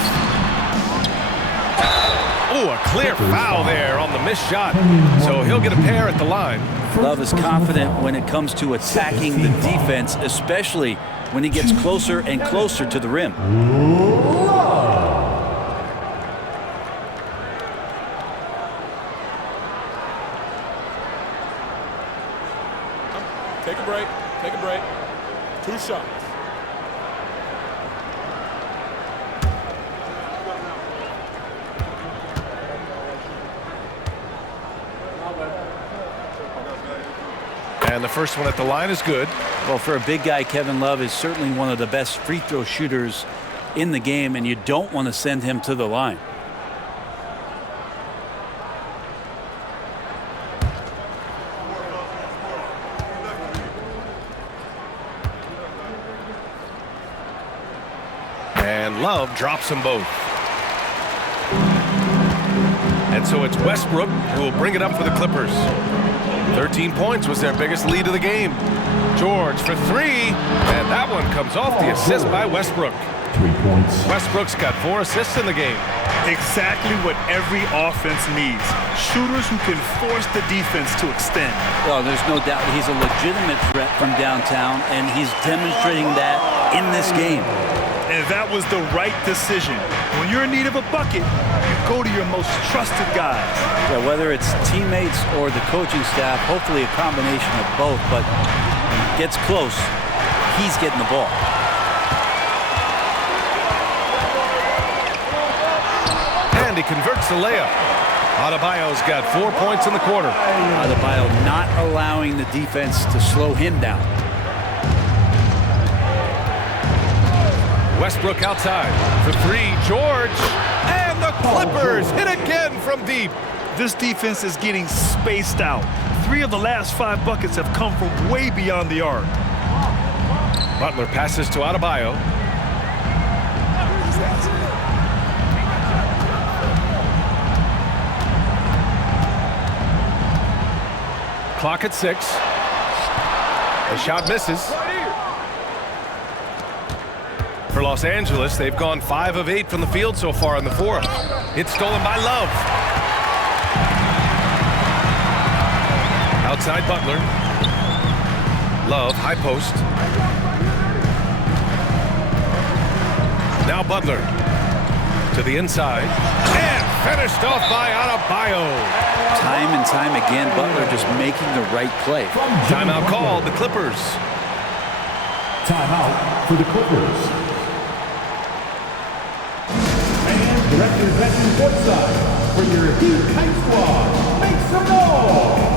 Oh, a clear foul there on the missed shot. So he'll get a pair at the line. Love is confident when it comes to attacking the defense, especially when he gets closer and closer to the rim. Take a break. Take a break. 2 shots. And the first one at the line is good. Well, for a big guy, Kevin Love is certainly one of the best free throw shooters in the game, and you don't want to send him to the line. And Love drops them both. And so it's Westbrook who will bring it up for the Clippers. 13 points was their biggest lead of the game. George for three, and that one comes off the assist by Westbrook. 3 points. Westbrook's got 4 assists in the game. Exactly what every offense needs. Shooters who can force the defense to extend. Well, there's no doubt he's a legitimate threat from downtown, and he's demonstrating that in this game. And that was the right decision. When you're in need of a bucket, you go to your most trusted guys. Yeah, whether it's teammates or the coaching staff, hopefully a combination of both, but when it gets close, he's getting the ball. And he converts the layup. Adebayo's got 4 points in the quarter. Adebayo not allowing the defense to slow him down. Westbrook outside for three. George, and the Clippers hit again from deep. This defense is getting spaced out. 3 of the last 5 buckets have come from way beyond the arc. Butler passes to Adebayo. Clock at 6. The shot misses. For Los Angeles, they've gone 5 of 8 from the field so far in the fourth. It's stolen by Love. Outside Butler. Love, high post. Now Butler to the inside. And finished off by Adebayo. Time and time again, Butler just making the right play. Timeout called, the Clippers. Timeout for the Clippers. And representing courtside for your Heat Kite Squad, make some noise!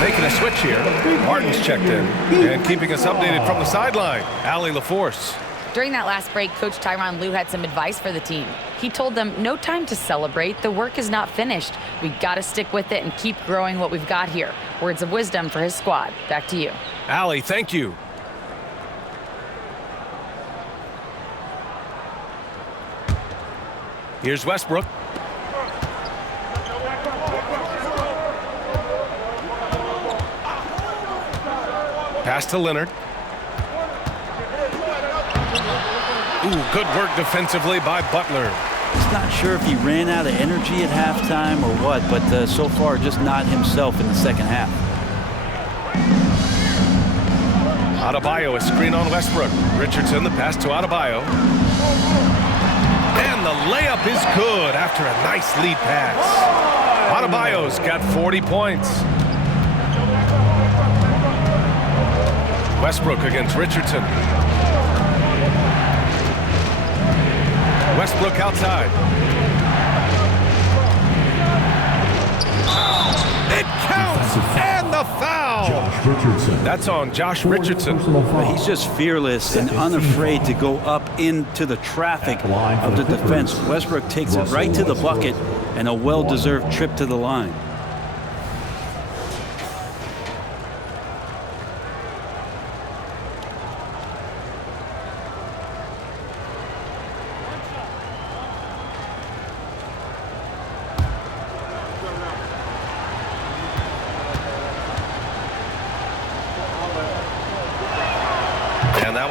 Making a switch here. Martin's checked in and keeping us updated from the sideline. Allie LaForce. During that last break, Coach Tyronn Lue had some advice for the team. He told them, no time to celebrate. The work is not finished. We got to stick with it and keep growing what we've got here. Words of wisdom for his squad. Back to you. Allie, thank you. Here's Westbrook. Pass to Leonard. Ooh, good work defensively by Butler. He's not sure if he ran out of energy at halftime or what, but so far just not himself in the second half. Adebayo, a screen on Westbrook. Richardson, the pass to Adebayo. And the layup is good after a nice lead pass. Adebayo's got 40 points. Westbrook against Richardson. Westbrook outside. It counts, and the foul. Josh Richardson. That's on Josh Richardson. He's just fearless and unafraid to go up into the traffic of the defense. Westbrook takes it right to the bucket, and a well-deserved trip to the line.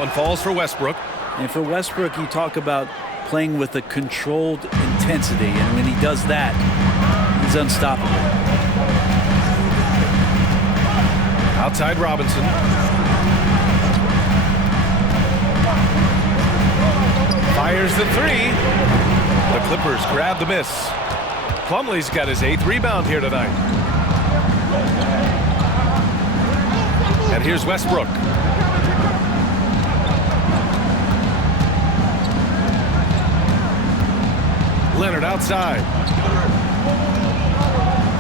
one falls for Westbrook. And for Westbrook, you talk about playing with a controlled intensity, and when he does that, he's unstoppable. Outside Robinson. Fires the three. The Clippers grab the miss. Plumlee's got his 8th rebound here tonight. And here's Westbrook. Leonard outside.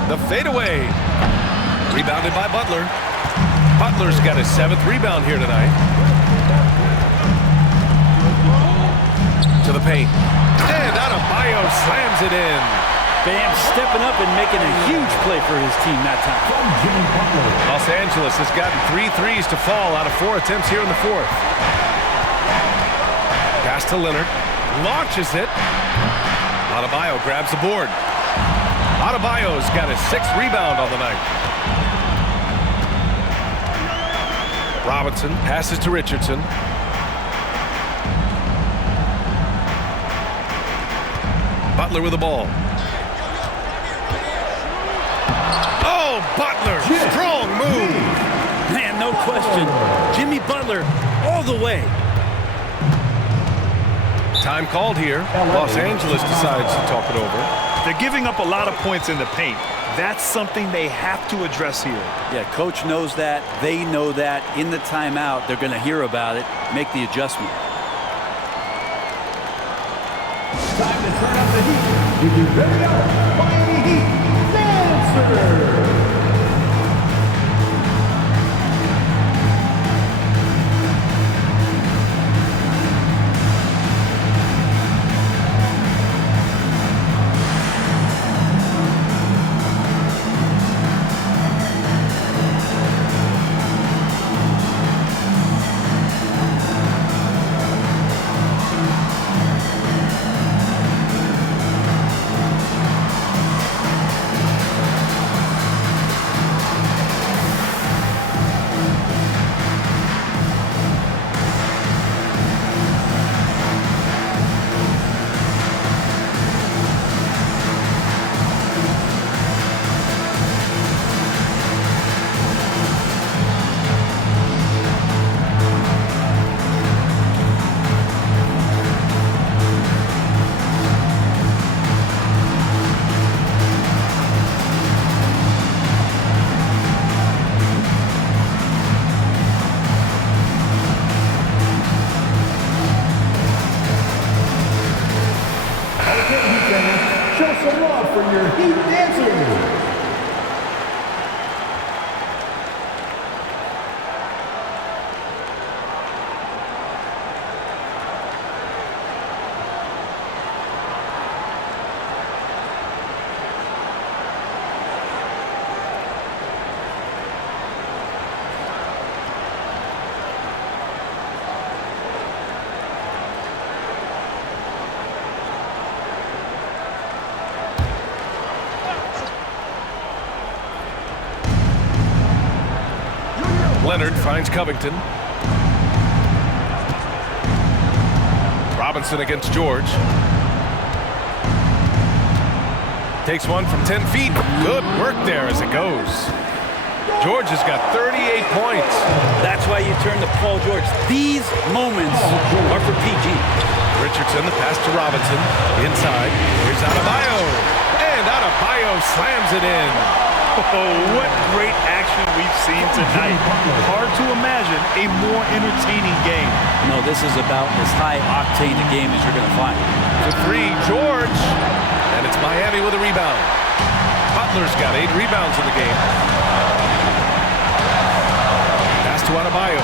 The fadeaway. Rebounded by Butler. Butler's got his 7th rebound here tonight. To the paint. And Adebayo slams it in. Bam stepping up and making a huge play for his team that time. Los Angeles has gotten 3 threes to fall out of 4 attempts here in the 4th. Pass to Leonard. Launches it. Adebayo grabs the board. Adebayo's got his 6th rebound on the night. Robinson passes to Richardson. Butler with the ball. Oh, Butler! Strong move! Man, no question. Jimmy Butler all the way. Time called here. Los Angeles decides to talk it over. They're giving up a lot of points in the paint. That's something they have to address here. Yeah, coach knows that. They know that. In the timeout, they're going to hear about it, make the adjustment. Time to turn up the heat. With your very own Miami Heat Dancer. Show some love for your Heat Dancers. Leonard finds Covington. Robinson against George. Takes one from 10 feet. Good work there as it goes. George has got 38 points. That's why you turn to Paul George. These moments are for PG. Richardson, the pass to Robinson. Inside. Here's Adebayo. And Adebayo slams it in. Oh, what great action we've seen tonight. Hard to imagine a more entertaining game. No, this is about as high-octane a game as you're going to find. For three, George. And it's Miami with a rebound. Butler's got 8 rebounds in the game. Pass to Adebayo.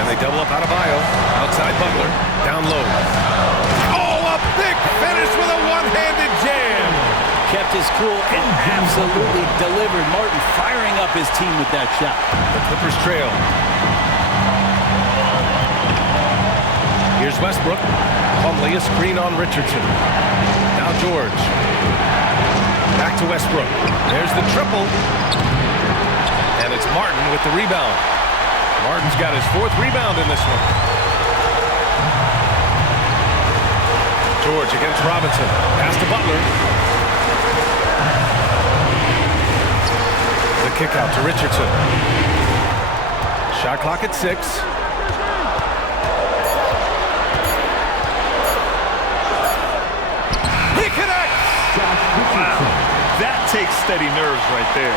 And they double up Adebayo. Outside Butler. Down low. Oh, a big finish with a one-handed jam. Kept his cool and absolutely delivered. Martin firing up his team with that shot. The Clippers trail. Here's Westbrook. Plumlee, a screen on Richardson. Now George. Back to Westbrook. There's the triple. And it's Martin with the rebound. Martin's got his 4th rebound in this one. George against Robinson. Pass to Butler. The kick out to Richardson. Shot clock at 6. He connects! Wow. That takes steady nerves right there.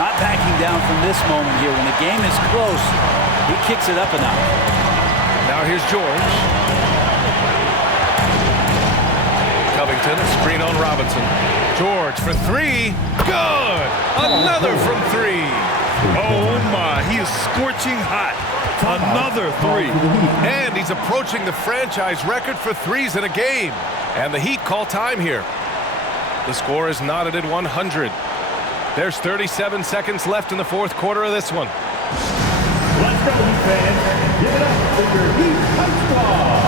Not backing down from this moment here. When the game is close, he kicks it up a notch. Now here's George. Covington, a screen on Robinson. George for 3. Good! Another from 3. Oh my, he is scorching hot. Another 3. And he's approaching the franchise record for threes in a game. And the Heat call time here. The score is knotted at 100. There's 37 seconds left in the 4th quarter of this one. Let's go, Heat fans. Give it up for your Heat Punch Squad.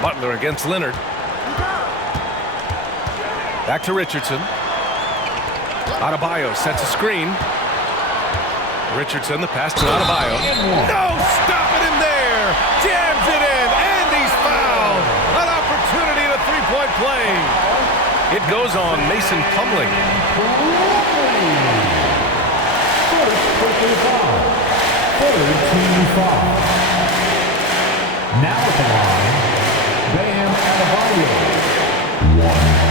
Butler against Leonard. Back to Richardson. Adebayo sets a screen. Richardson, the pass to Adebayo. No stopping him there. Jams it in, and he's fouled. An opportunity at a three-point play. It goes on Mason Plumlee. Third team foul. Now at the line, Bam Adebayo. 1.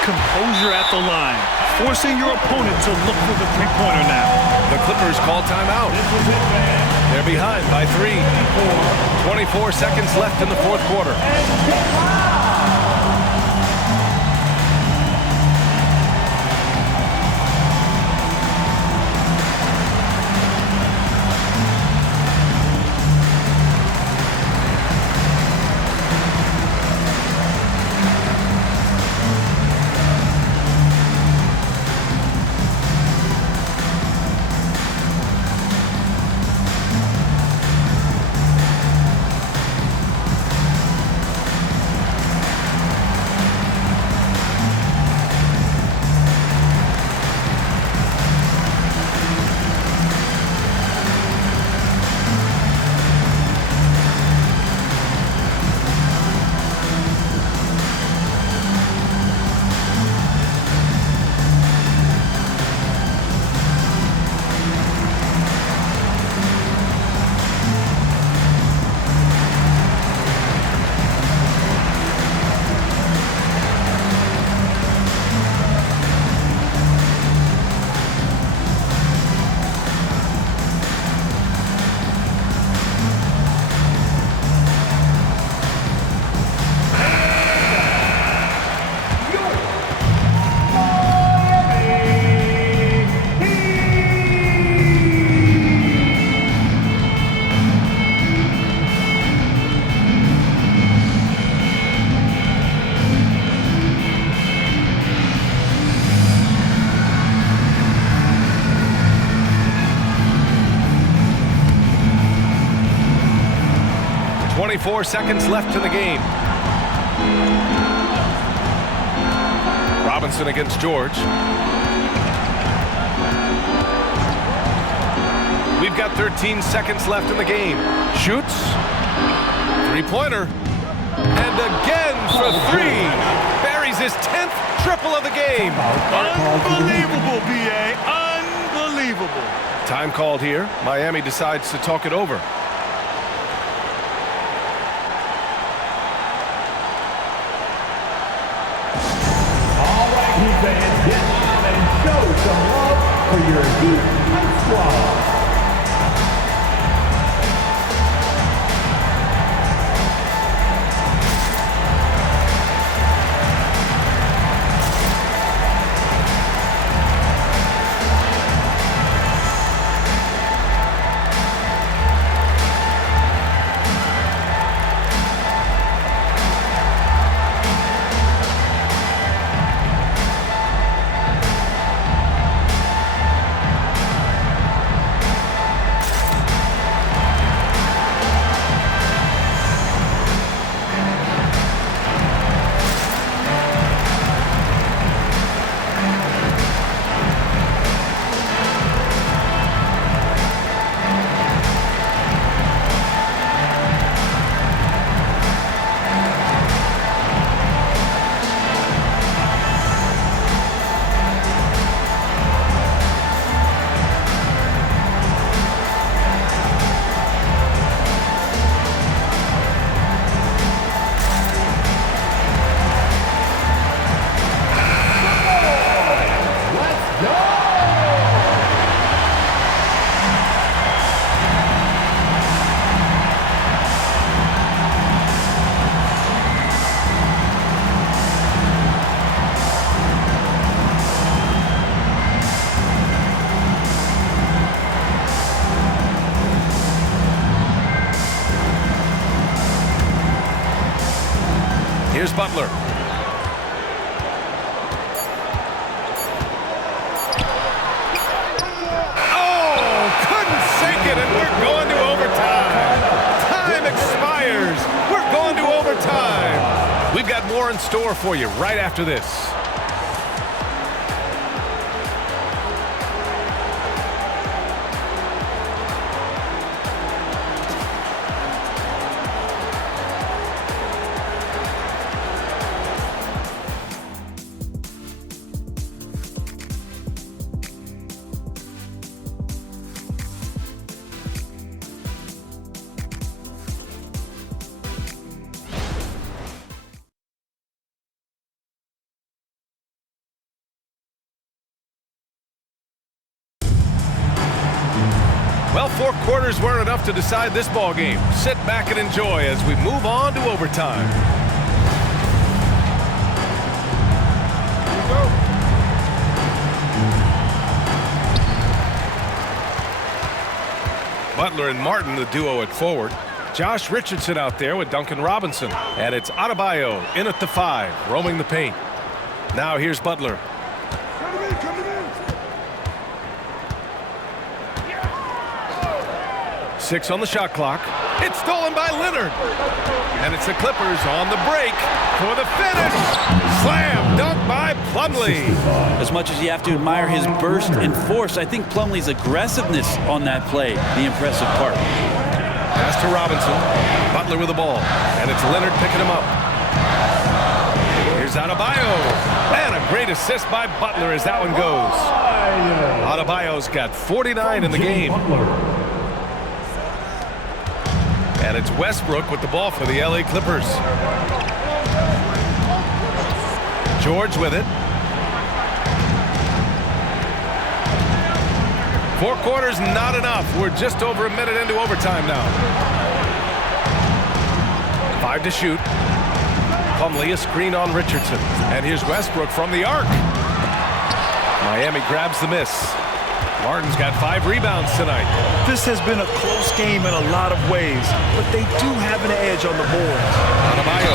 Composure at the line, forcing your opponent to look for the three-pointer now. The Clippers call timeout. They're behind by 3. 24 seconds left in the 4th quarter. 24 seconds left in the game. Robinson against George. We've got 13 seconds left in the game. Shoots. Three-pointer. And again for three. Buries his 10th triple of the game. Unbelievable, B.A. Unbelievable. Time called here. Miami decides to talk it over. All right, you fans, get out and show some love for your Heat High Squad. Here's Butler. Oh, couldn't sink it, and we're going to overtime. Time expires. We're going to overtime. We've got more in store for you right after this. Well, 4 quarters weren't enough to decide this ball game. Sit back and enjoy as we move on to overtime. Butler and Martin, the duo at forward. Josh Richardson out there with Duncan Robinson. And it's Adebayo in at the 5, roaming the paint. Now here's Butler. 6 on the shot clock. It's stolen by Leonard. And it's the Clippers on the break for the finish. Slam dunk by Plumlee. As much as you have to admire his burst and force, I think Plumlee's aggressiveness on that play, the impressive part. Pass to Robinson. Butler with the ball. And it's Leonard picking him up. Here's Adebayo. And a great assist by Butler as that one goes. Adebayo's got 49 in the game. And it's Westbrook with the ball for the LA Clippers. George with it. 4 quarters, not enough. We're just over a minute into overtime now. 5 to shoot. Plumlee, a screen on Richardson. And here's Westbrook from the arc. Miami grabs the miss. Martin's got 5 rebounds tonight. This has been a close game in a lot of ways, but they do have an edge on the boards. Adebayo.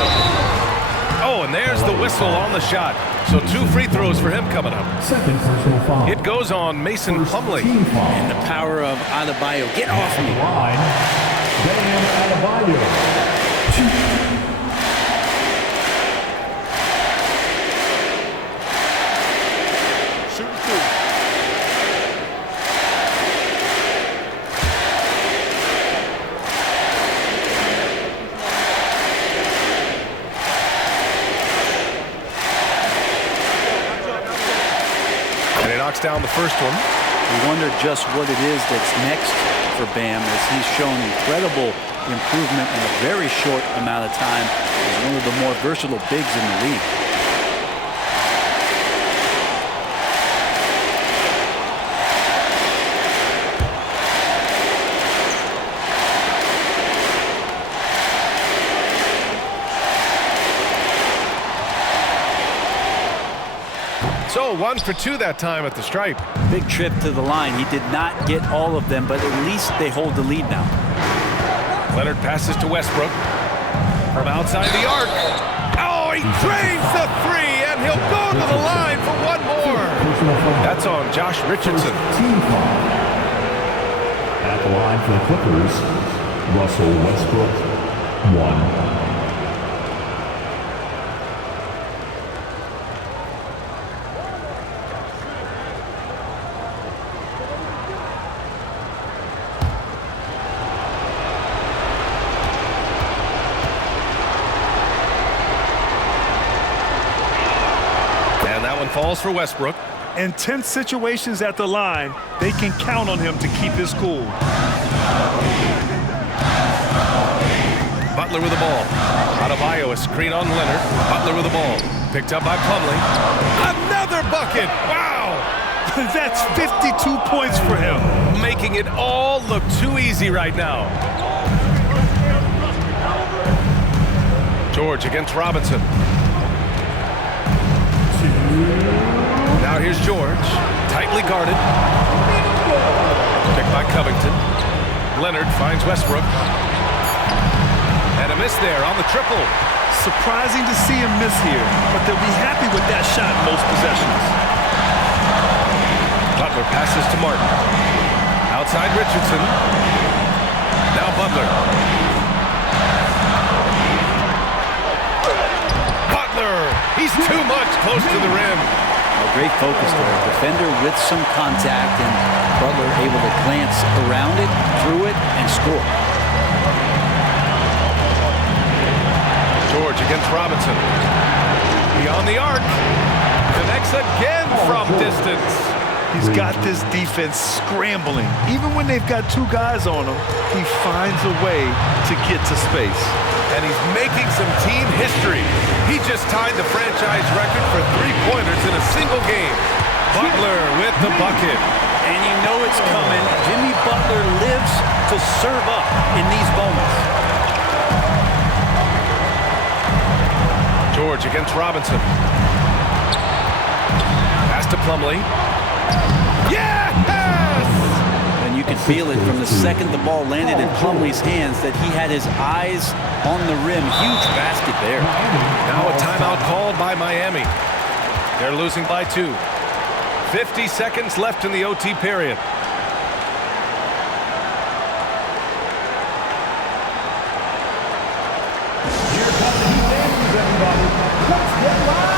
Oh, and there's the whistle on the shot. So 2 free throws for him coming up. Second personal foul. It goes on Mason Plumlee. And the power of Adebayo. Get off me. Line, Bam Adebayo. Shooting through. And he knocks down the first one. We wonder just what it is that's next for Bam, as he's shown incredible improvement in a very short amount of time. He's one of the more versatile bigs in the league. So 1 for 2 that time at the stripe. Big trip to the line. He did not get all of them, but at least they hold the lead now. Leonard passes to Westbrook from outside the arc. Oh, he drains the three, and he'll go to the line for one more. That's on Josh Richardson. Team foul. At the line for the Clippers, Russell Westbrook, 1. Falls for Westbrook. In tense situations at the line, they can count on him to keep his cool. Butler with the ball. Adebayo, a screen on Leonard. Butler with the ball. Picked up by Plumlee. Another bucket! Wow! That's 52 points for him. Making it all look too easy right now. George against Robinson. Now here's George, tightly guarded. Picked by Covington. Leonard finds Westbrook. And a miss there on the triple. Surprising to see him miss here, but they'll be happy with that shot most possessions. Butler passes to Martin. Outside Richardson. Now Butler. Butler! He's too much close to the rim. Great focus there. Defender with some contact, and Butler able to glance around it, through it, and score. George against Robinson. Beyond the arc. Connects again from distance. He's got this defense scrambling. Even when they've got two guys on him, he finds a way to get to space. And he's making some team history. He just tied the franchise record for three-pointers in a single game. Butler with the bucket. And you know it's coming. Jimmy Butler lives to serve up in these moments. George against Robinson. Pass to Plumlee. Yes! And you could feel it from the second the ball landed in Plumlee's hands that he had his eyes on the rim. Huge basket there. Now a timeout called by Miami. They're losing by 2. 50 seconds left in the OT period. Here comes the Heat, everybody. Let's get loud.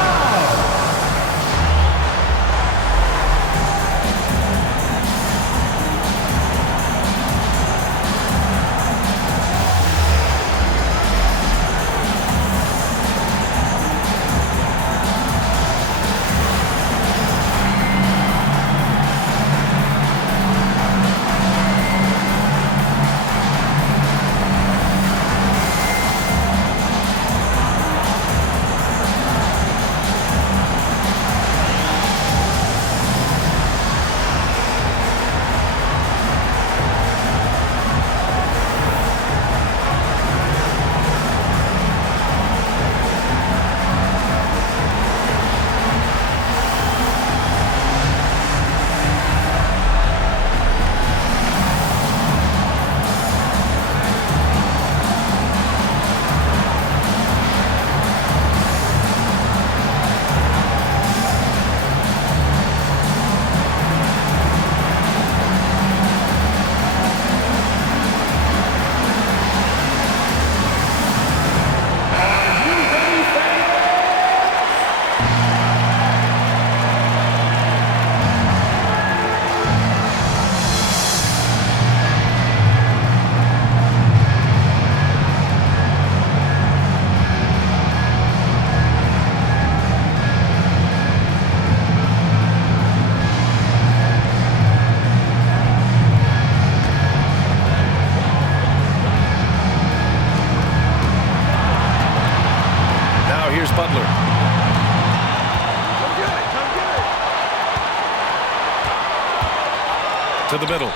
to the middle.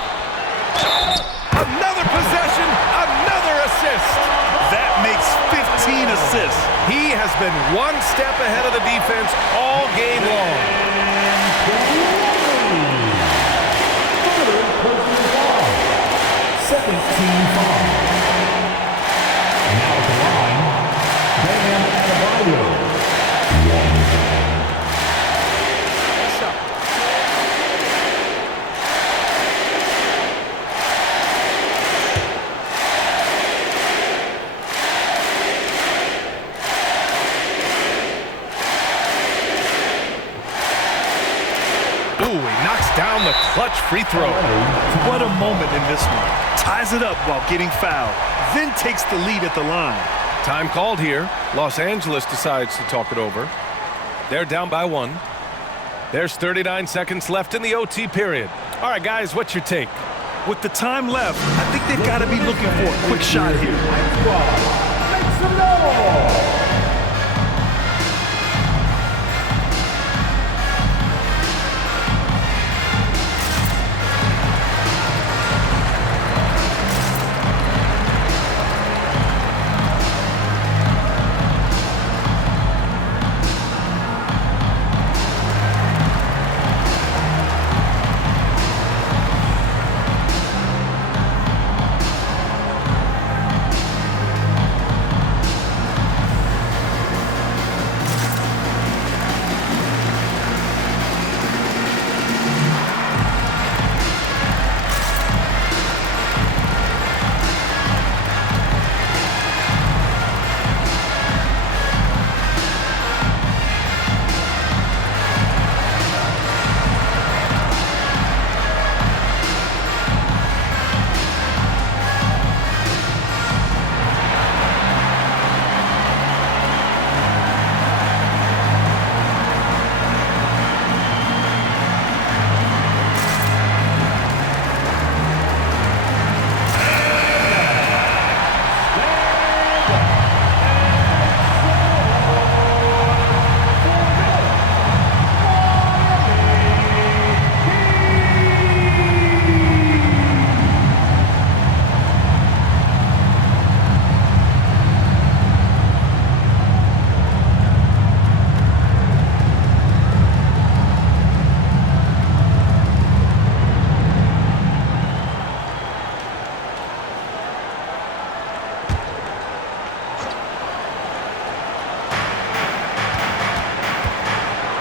Another possession, another assist. That makes 15 assists. He has been one step ahead of the defense all game long. 17 foul. Now at the line, Bam Adebayo. Ooh, he knocks down the clutch free throw. What a moment in this one. Ties it up while getting fouled, then takes the lead at the line. Time called here. Los Angeles decides to talk it over. They're down by 1. There's 39 seconds left in the OT period. All right, guys, what's your take? With the time left, I think they've got to be looking for a quick shot here. Make some noise.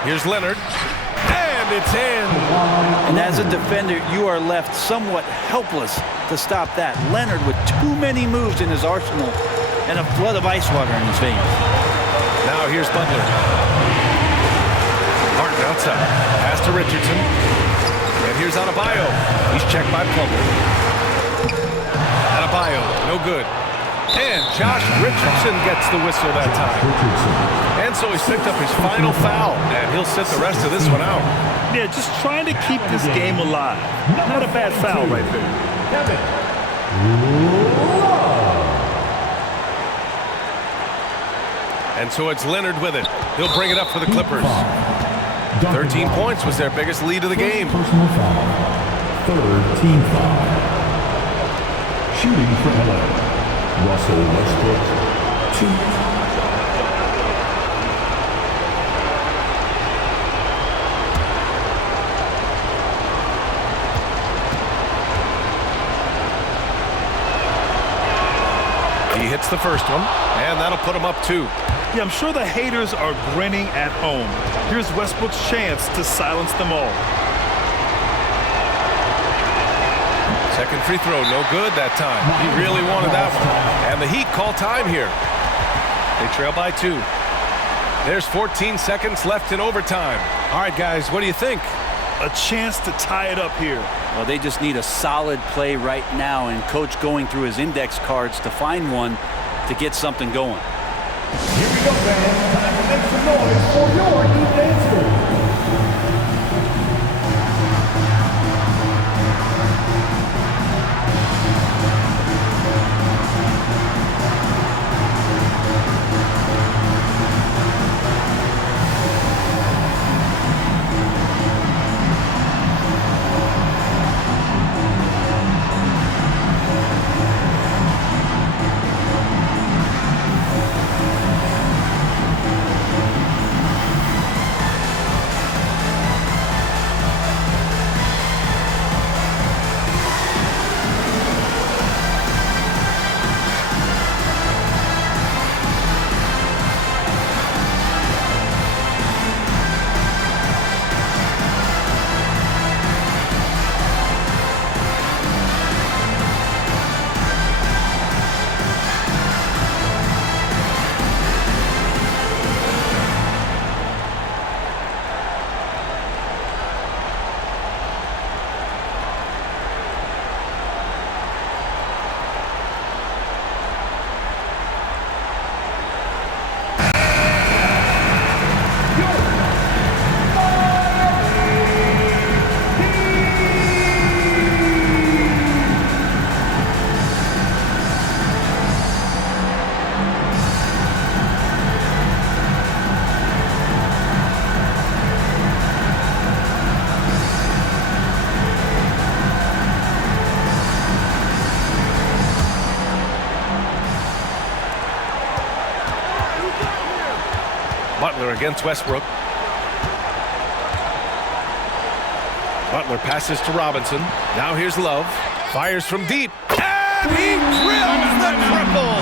Here's Leonard, and it's in. And as a defender, you are left somewhat helpless to stop that. Leonard with too many moves in his arsenal and a flood of ice water in his veins. Now here's Butler. Martin outside. Pass to Richardson. And here's Adebayo. He's checked by Plumlee. Adebayo, no good. And Josh Richardson gets the whistle that time. And so he's picked up his final foul, and he'll sit the rest of this one out. Yeah, just trying to keep this game alive. Not a bad foul right there. And so it's Leonard with it. He'll bring it up for the Clippers. 13 points was their biggest lead of the game. Personal foul. Third team foul. Shooting from LA. Russell Westbrook, 2. He hits the first one, and that'll put him up 2. Yeah, I'm sure the haters are grinning at home. Here's Westbrook's chance to silence them all. Second free throw, no good that time. He really wanted that one. And the Heat call time here. They trail by 2. There's 14 seconds left in overtime. All right, guys, what do you think? A chance to tie it up here. Well, they just need a solid play right now, and Coach going through his index cards to find one to get something going. Here we go, fans. Time to make some noise for your Heat dancers. Butler against Westbrook. Butler passes to Robinson. Now here's Love. Fires from deep. And he drills the triple!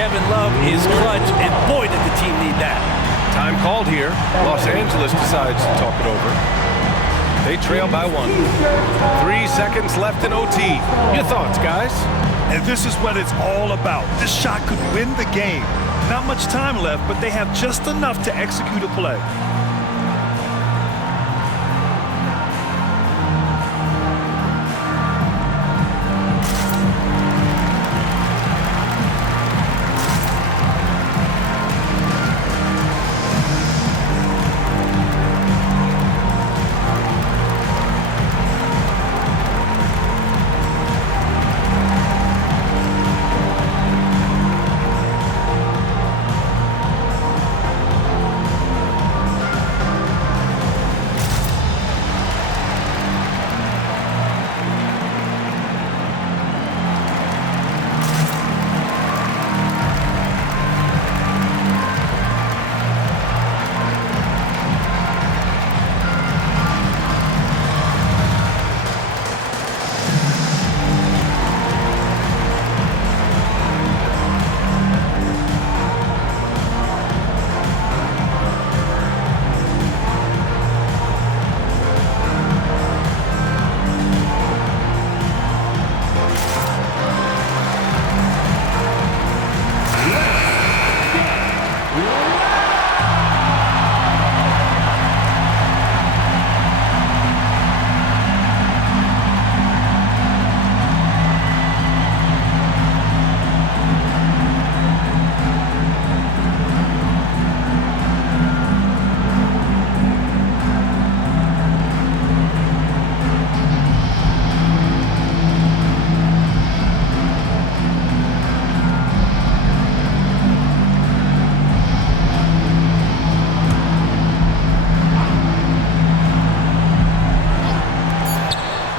Kevin Love is clutch, and boy, did the team need that. Time called here. Los Angeles decides to talk it over. They trail by 1. 3 seconds left in OT. Your thoughts, guys? And this is what it's all about. This shot could win the game. Not much time left, but they have just enough to execute a play.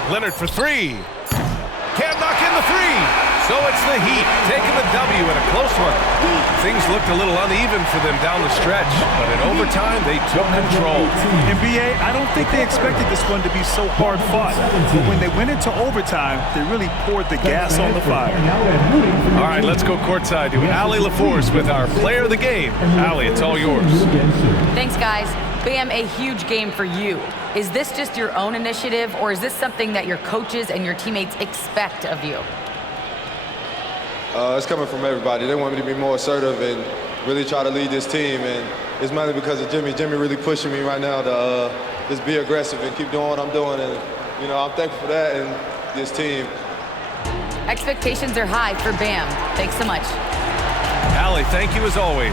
Leonard for 3. Can't knock in the 3. So it's the Heat taking the W in a close one. Things looked a little uneven for them down the stretch, but in overtime they took control. NBA, I don't think they expected this one to be so hard fought. But when they went into overtime, they really poured the gas on the fire. All right, let's go courtside to Allie LaForce with our player of the game. Allie, it's all yours. Thanks, guys. Bam, a huge game for you. Is this just your own initiative, or is this something that your coaches and your teammates expect of you? It's coming from everybody. They want me to be more assertive and really try to lead this team, and it's mainly because of Jimmy. Jimmy really pushing me right now to just be aggressive and keep doing what I'm doing, and I'm thankful for that and this team. Expectations are high for Bam. Thanks so much. Allie, thank you as always.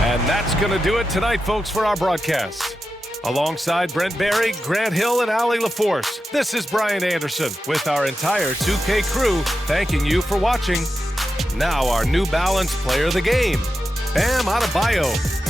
And that's going to do it tonight, folks, for our broadcast. Alongside Brent Barry, Grant Hill, and Allie LaForce, this is Brian Anderson with our entire 2K crew thanking you for watching. Now our New Balance player of the game, Bam Adebayo.